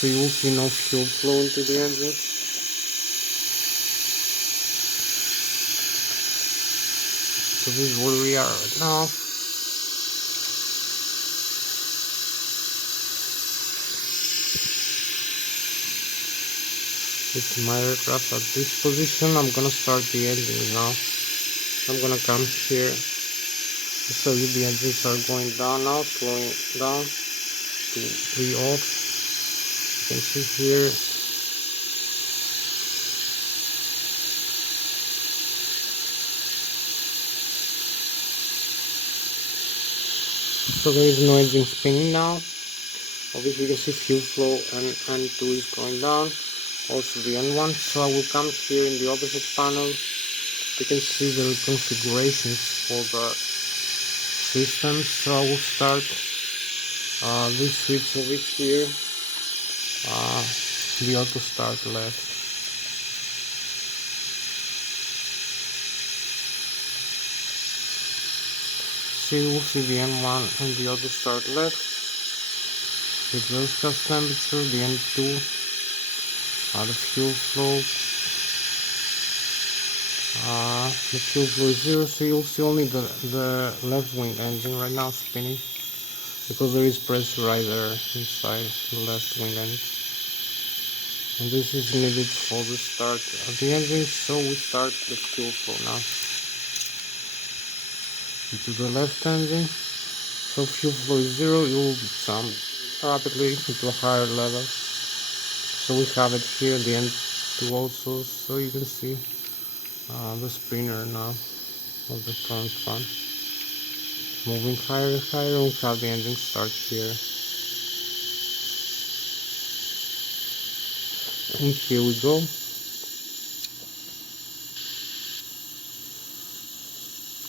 So you will see no fuel flow into the engine. So this is where we are right now. It's my aircraft at this position. I'm gonna start the engine now. I'm gonna come here to show you the engines are going down now, slowing down to 3 off. You can see here. So there is no engine spinning now. Obviously you can see fuel flow and N2 is going down, also the N1. So I will come here in the overhead panel. You can see the configurations for the system. So I will start this switch over here, the auto start left. So you will see the N1 and the auto start left. The exhaust temperature, the N2, the fuel flow. The fuel flow is 0, so you'll see only the left wing engine right now spinning, because there is pressurizer inside the left wing engine, and this is needed for the start of the engine. So we start the fuel flow now into the left engine. So fuel flow is 0, it will jump rapidly into a higher level. So we have it here, the N2 also, so you can see the spinner now of the front fan moving higher and higher. We have the engine start here, and here we go.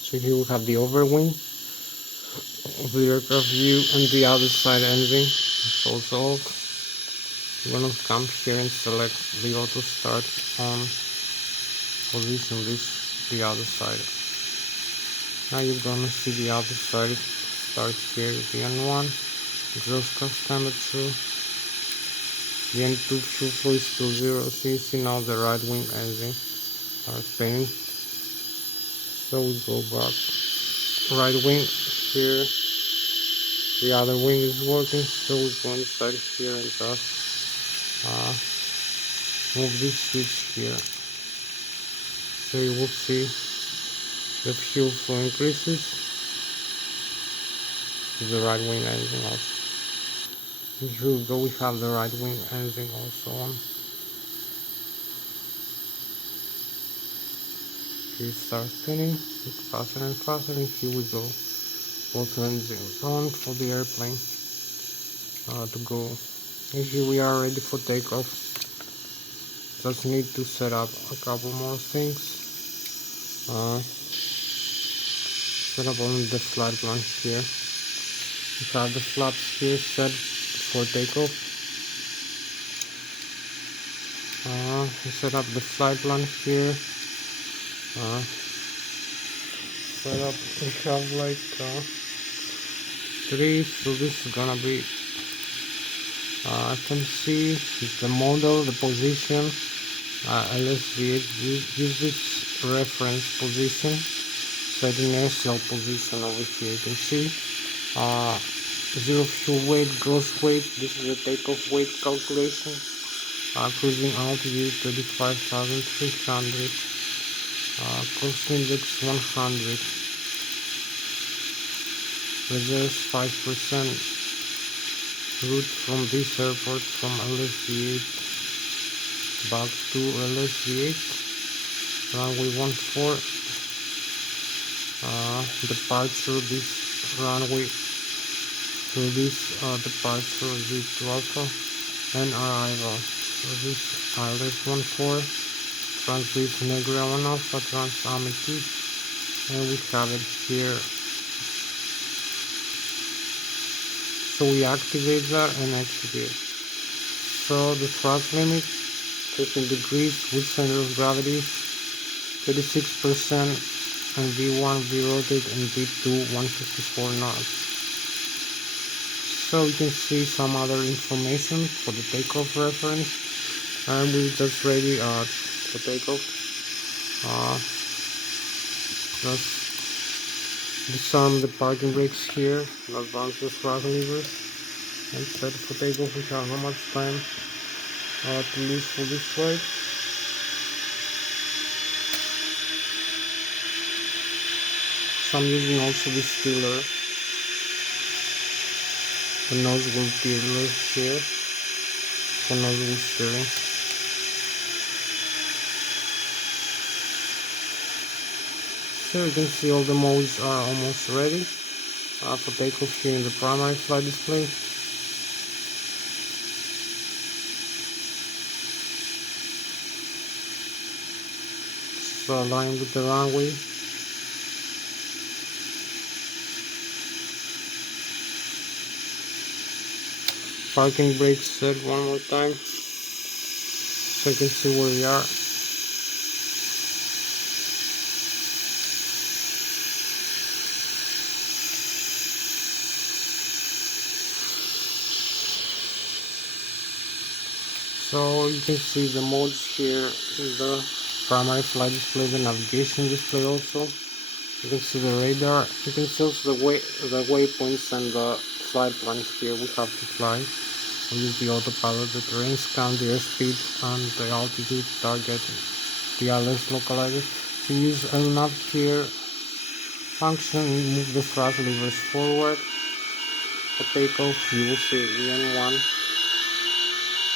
So here we have the overwing of the aircraft view, and the other side engine is also off. We're gonna come here and select the auto start on position, this the other side. Now you're gonna see the other side start here, the N1, exhaust gas temperature, the N2 fuel flow is still 0, so you see now the right wing engine starts spinning. So we go back, right wing here, the other wing is working, so we're going to start here and just move this switch here. So you will see the fuel flow increases to the right wing engine also. And here we go, we have the right wing engine also on. Here it starts spinning, it's faster and faster, and here we go. Both engines on for the airplane to go. And here we are ready for takeoff. Just need to set up a couple more things. Set up only the flight plan here. We have the flaps here set for takeoff. We set up the flight plan here. Set up, we have like 3, so this is gonna be I can see the model, the position, Lszh, use this reference position, set inertial position over here. You can see 0 fuel weight, gross weight, this is the takeoff weight calculation, cruising altitude 35,300, cost index 100, reserves 5%, route from this airport from Lszh back to Lszh, runway 14, departure this runway to this departure Z2 Alpha, and arrival. So this Lszh 14, transit Negra 1 Alpha, trans Amity, and we have it here. So we activate that and activate. So the thrust limit 15 degrees with center of gravity 36%, and V1 V rotate, and V2 154 knots. So you can see some other information for the takeoff reference, and we're just ready for takeoff. Just disarm the parking brakes here, advance the throttle levers, and set for takeoff. We have how much time to lose for this flight. So I'm using also this tiller, the nose will tiller here. for nozzle steering. So you can see all the modes are almost ready for takeoff here in the primary flight display. So aligned with the runway. Parking brake set one more time so you can see where we are. So you can see the modes here in the primary flight display, the navigation display also. You can see the radar, you can see also the waypoints and the flight plan here we have to fly. We use the autopilot, the terrain scan, the airspeed and the altitude target, the Lszh localizer. So use LNAV here function, move the thrust levers forward. For takeoff you will see the N1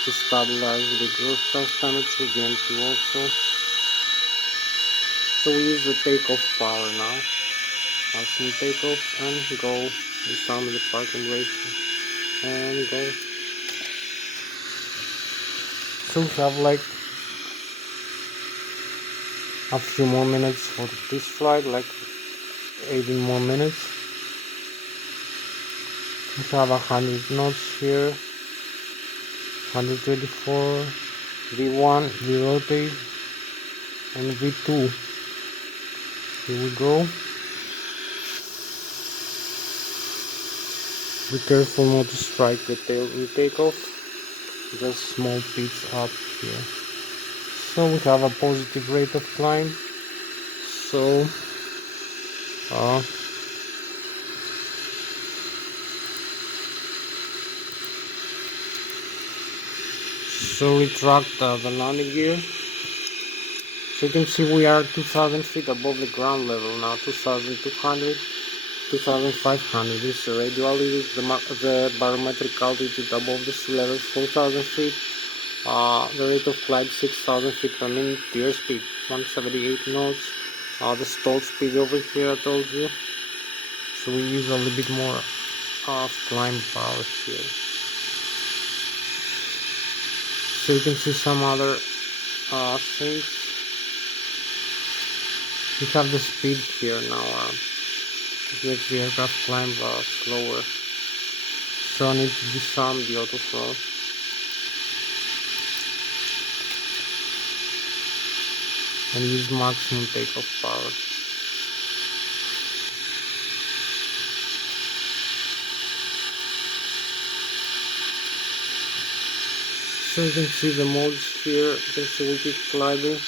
to stabilize the gross thrust temperature, the N2 also. So we use the takeoff power now. Maximum takeoff and go. Disarm the parking brake and go. So we have like a few more minutes for this flight, like 18 more minutes. We have 100 knots here, 124, V1, V rotate, and V2. Here we go. Be careful not to strike the tail in takeoff, just small pitch up here. So we have a positive rate of climb. So retract the landing gear. So you can see we are 2000 feet above the ground level now, 2200, 2500 is the radial altitude, the barometric altitude above the sea level 4000 feet, the rate of climb 6000 feet per minute, the airspeed 178 knots, the stall speed over here I told you, so we use a little bit more climb power here. So you can see some other things. We have the speed here now, it makes the aircraft climb slower. So I need to disarm the autothrottle. And use maximum takeoff power. So you can see the modes here, you can see we keep climbing.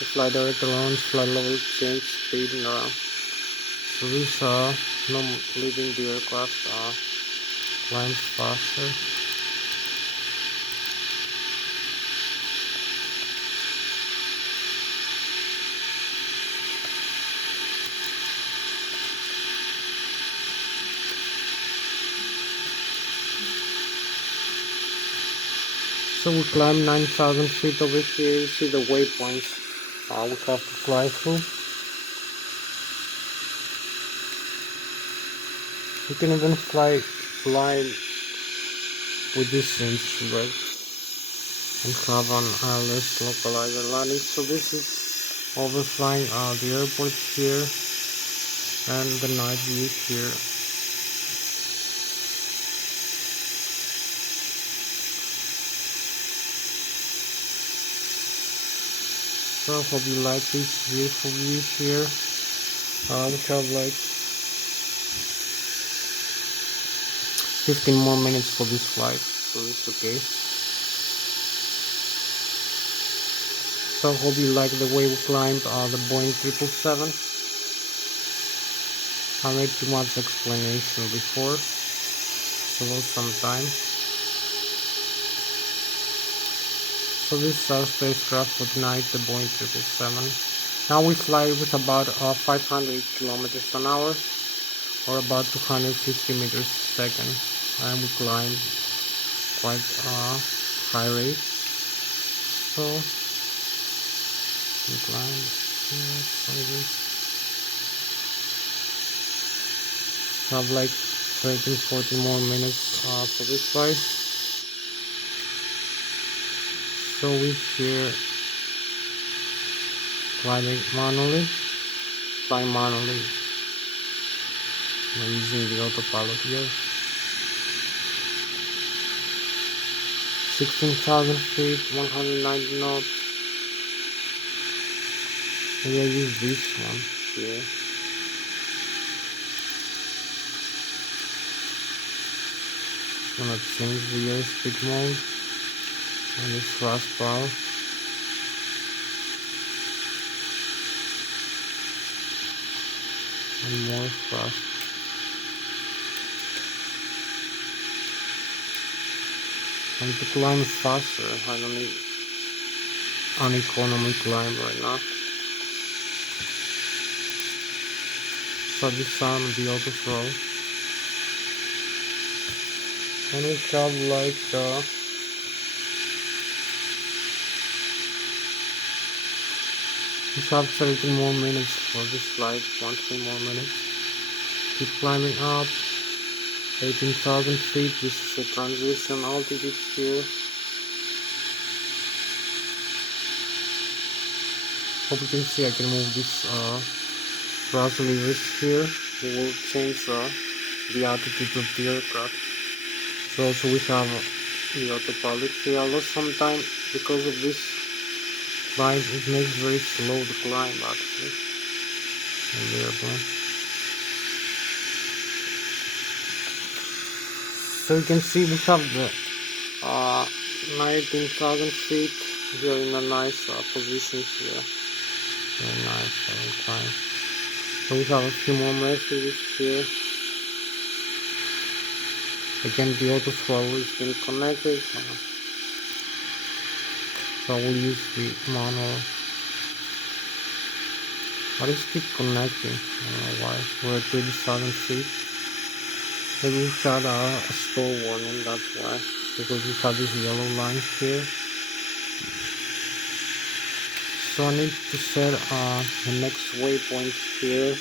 The flight director launch, flight level change, speed and around. So this no leaving the aircraft climbs faster. So we climb 9,000 feet over here. You see the waypoints we have to fly through. You can even fly with this instrument and have an Lszh localizer landing. So this is overflying the airport here and the night view here. So I hope you like this beautiful view here. We have like 15 more minutes for this flight, so it's okay. So I hope you like the way we climbed the Boeing 777. I made too much explanation before, so lost some time. So this is our spacecraft for tonight, the Boeing 777. Now we fly with about 500 kilometers an hour, or about 250 meters a second, and we climb quite high rate. So we climb here, have like 13-14 more minutes for this flight. So we here flying manually, I'm using the autopilot here. 16,000 feet, 190 knots. Maybe I use this one here. I'm gonna change the airspeed mode and the thrust power. And more thrust. And to climb faster, I don't need an economy climb right now. So this on the auto throw. And we have like we have 13 more minutes for this flight, 3 more minutes. Keep climbing up, 18,000 feet, this is a transition altitude here. Hope you can see I can move this thrust levers here. It will change the altitude of the aircraft. So also we have the autopilot here. I lost some time because of this climb. It makes very slow the climb actually on the airplane. So you can see we have the 19,000 feet. We are in a nice position here. Very nice climb. So we have a few more messages here. Again, the auto throttle is being connected. So I will use the manual. But it's keep connecting. I don't know why. We're at 30,000 feet. Maybe we had a stall warning, that's why. Because we have this yellow line here. So I need to set the next waypoint here.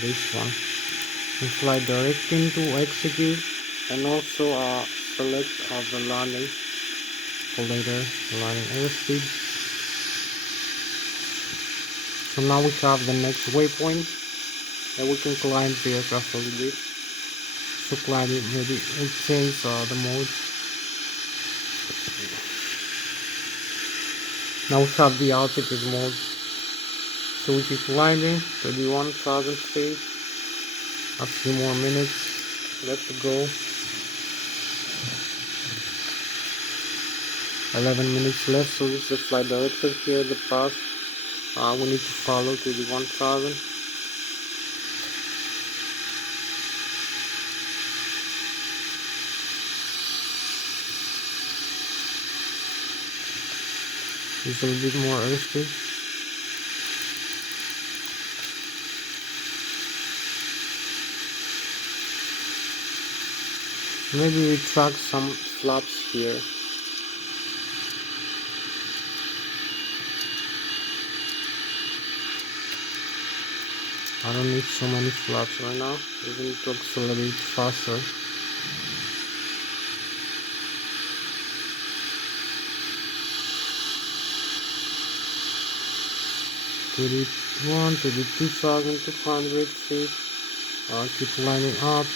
This one. And fly direct into execute. And also select the landing. For later, landing airspeed. So now we have the next waypoint. And we can climb the aircraft a little bit. To climb it, maybe we'll change the mode. Now we have the altitude mode. So we keep climbing, 31,000 feet. A few more minutes left to go. 11 minutes left, so this is the flight director here, the path. We need to follow to the 1,000. It's a little bit more airspeed. Maybe we track some flaps here. I don't need so many flaps right now. We need to accelerate faster. To the 2,200 feet. Keep lining up.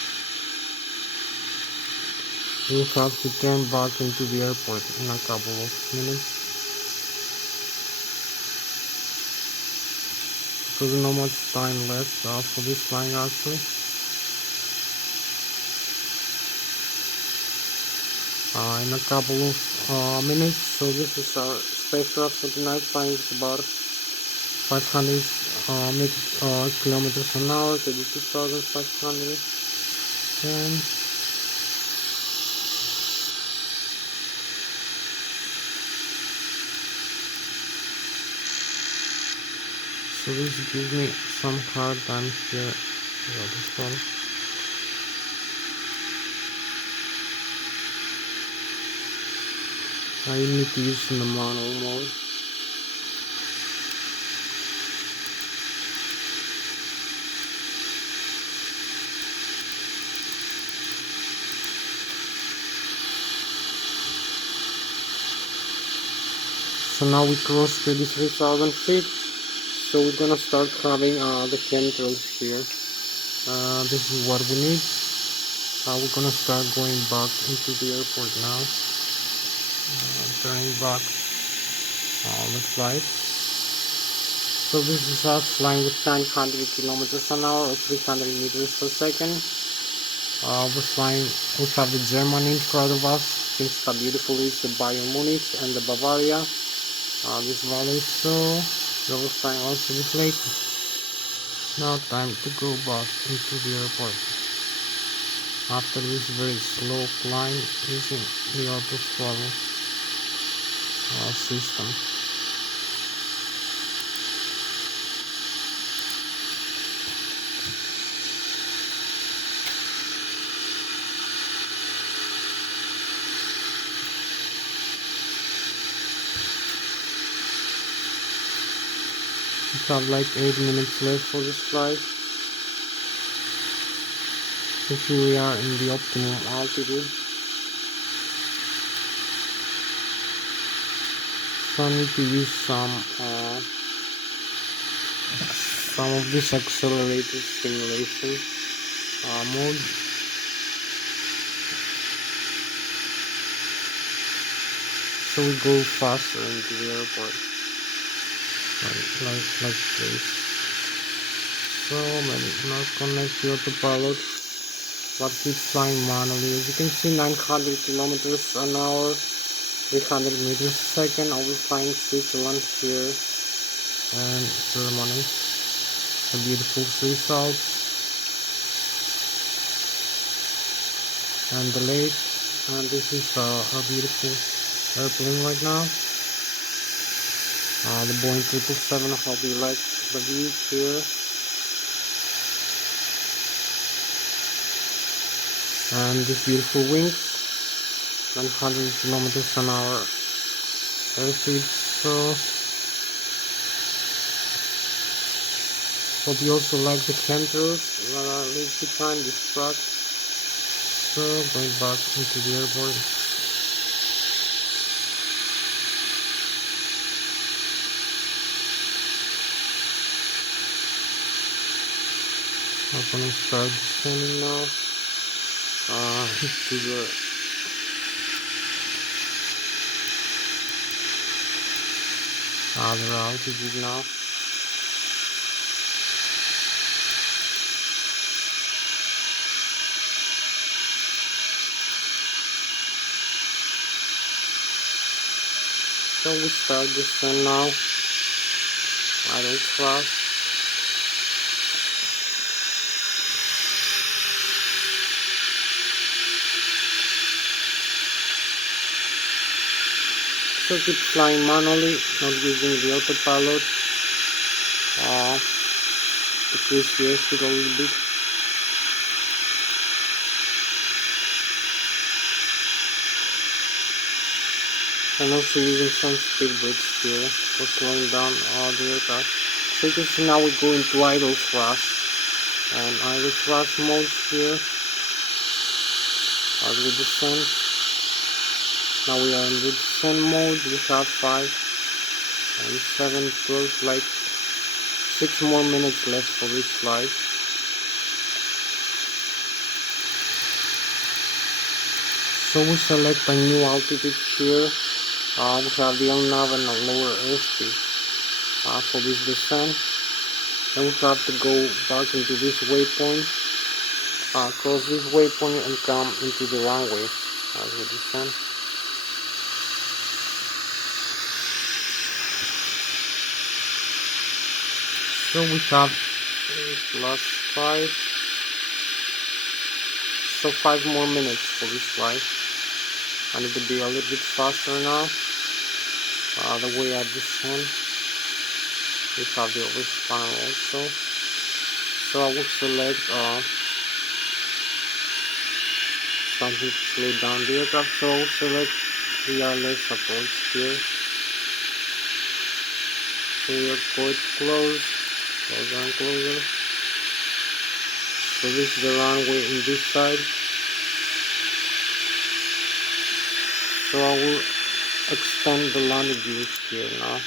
We'll have to turn back into the airport in a couple of minutes. Because not much time left for this flying actually. In a couple of minutes. So this is our spacecraft for tonight, flying at about 500 kilometers an hour, 32,500. And so this gives me some hard time here. This one. I need to use in the manual mode. So now we crossed 33,000 feet. So we're gonna start having the chemtrails here. This is what we need. We're gonna start going back into the airport now. Turning back on the flight. So this is us flying with 900 kilometers an hour or 300 meters per second. We're flying, we have the Germany in front of us. You can see how beautiful is the Bayern Munich and the Bavaria. This valley, so we're flying also this lake. Now time to go back into the airport. After this very slow climb using the auto throttle system. We have like 8 minutes left for this flight. So here we are in the optimum altitude. So I need to use some of this accelerated simulation mode. So we go faster into the airport. Like this. So maybe not connect the autopilot, but keep flying manually. As you can see, 900 kilometers an hour, 300 meters a second. I was flying Switzerland here and Germany. The beautiful results and the lake. And this is a beautiful airplane right now. The Boeing 777. I hope you like the view here. And these beautiful wings, 900 kilometers an hour airspeed. So hope you also like the chemtrails that leave behind this track. So going back into the airport. I'm gonna start descending now. To the other altitude now. So we start descent now. Idle thrust. So keep flying manually, not using the autopilot. Decrease the airspeed a little bit. And also using some speed brakes here for slowing down the aircraft. So you can see now we go into idle thrust. And idle thrust mode here as we descend. Now we are in the descent mode. We have 5 and 7, 12, like 6 more minutes left for this flight. So we select a new altitude here. We have the LNAV and a lower airspeed for this descent. Then we have to go back into this waypoint, cross this waypoint and come into the runway as we descend. So we have last 5, so 5 more minutes for this flight. I need to be a little bit faster now. The way I descend, we have the overhead panel also. So I will select something to slow down the aircraft. So I will select Lszh approach here. So we are quite close, closer and closer. So this is the runway in this side. So I will extend the landing gears here now.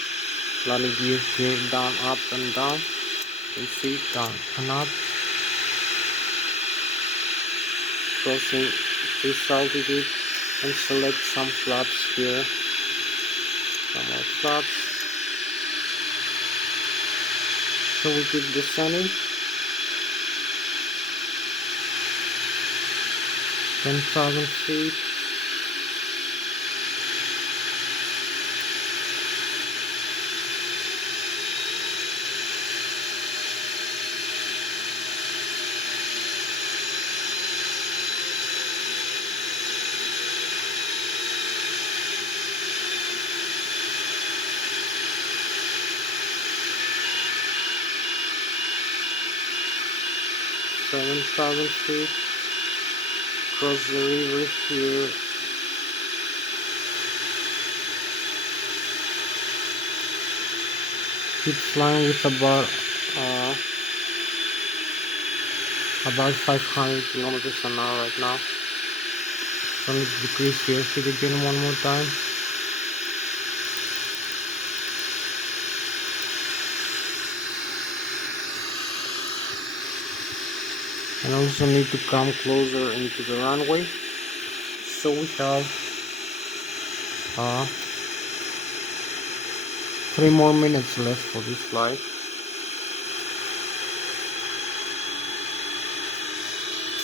Landing gears here, down, up and down. You see, down and up. Crossing this altitude and select some flaps here. Some more flaps. So we keep descending. 10,000 feet. Seven thousand feet. Cross the river here. Keep flying with about 500 kilometers an hour right now. So let's decrease the airspeed again one more time. And also need to come closer into the runway. So we have 3 more minutes left for this flight.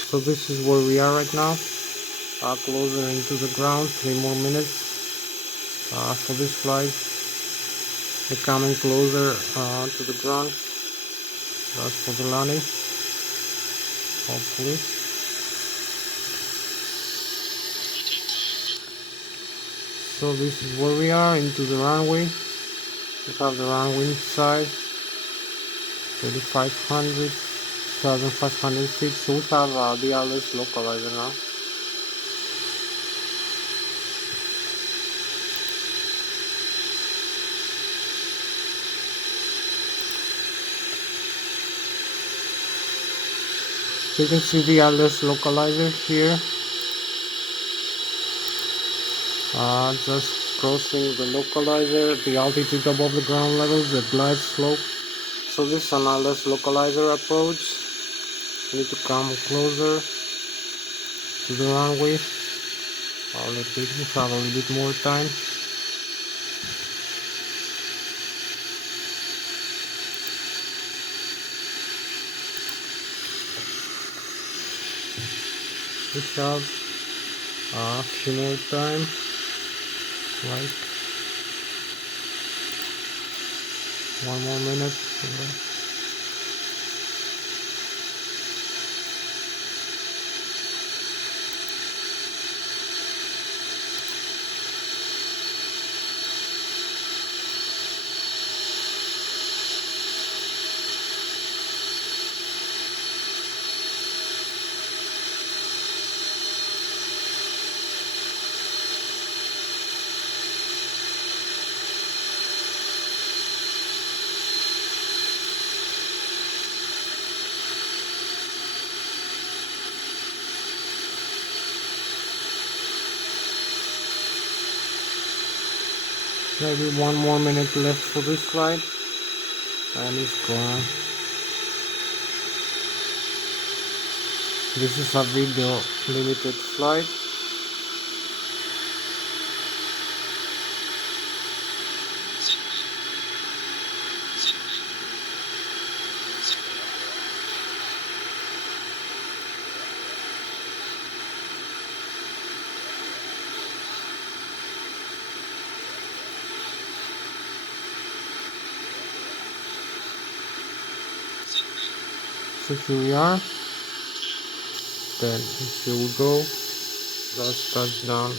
So this is where we are right now. Closer into the ground. 3 more minutes for this flight. We're coming closer to the ground. That's for the landing. Hopefully. So this is where we are, into the runway. We have the runway inside. 3,500, 1,500 feet. So we have the Lszh localizer now. So you can see the Lszh localizer here. Just crossing the localizer, the altitude above the ground level, the glide slope. So this is an Lszh localizer approach. You need to come closer to the runway. We have a little bit more time. We have a few more time. Right, 1 more minute. Maybe 1 more minute left for this flight, and it's gone. This is a video limited flight. So here we are. Then here we go. Let's touch down.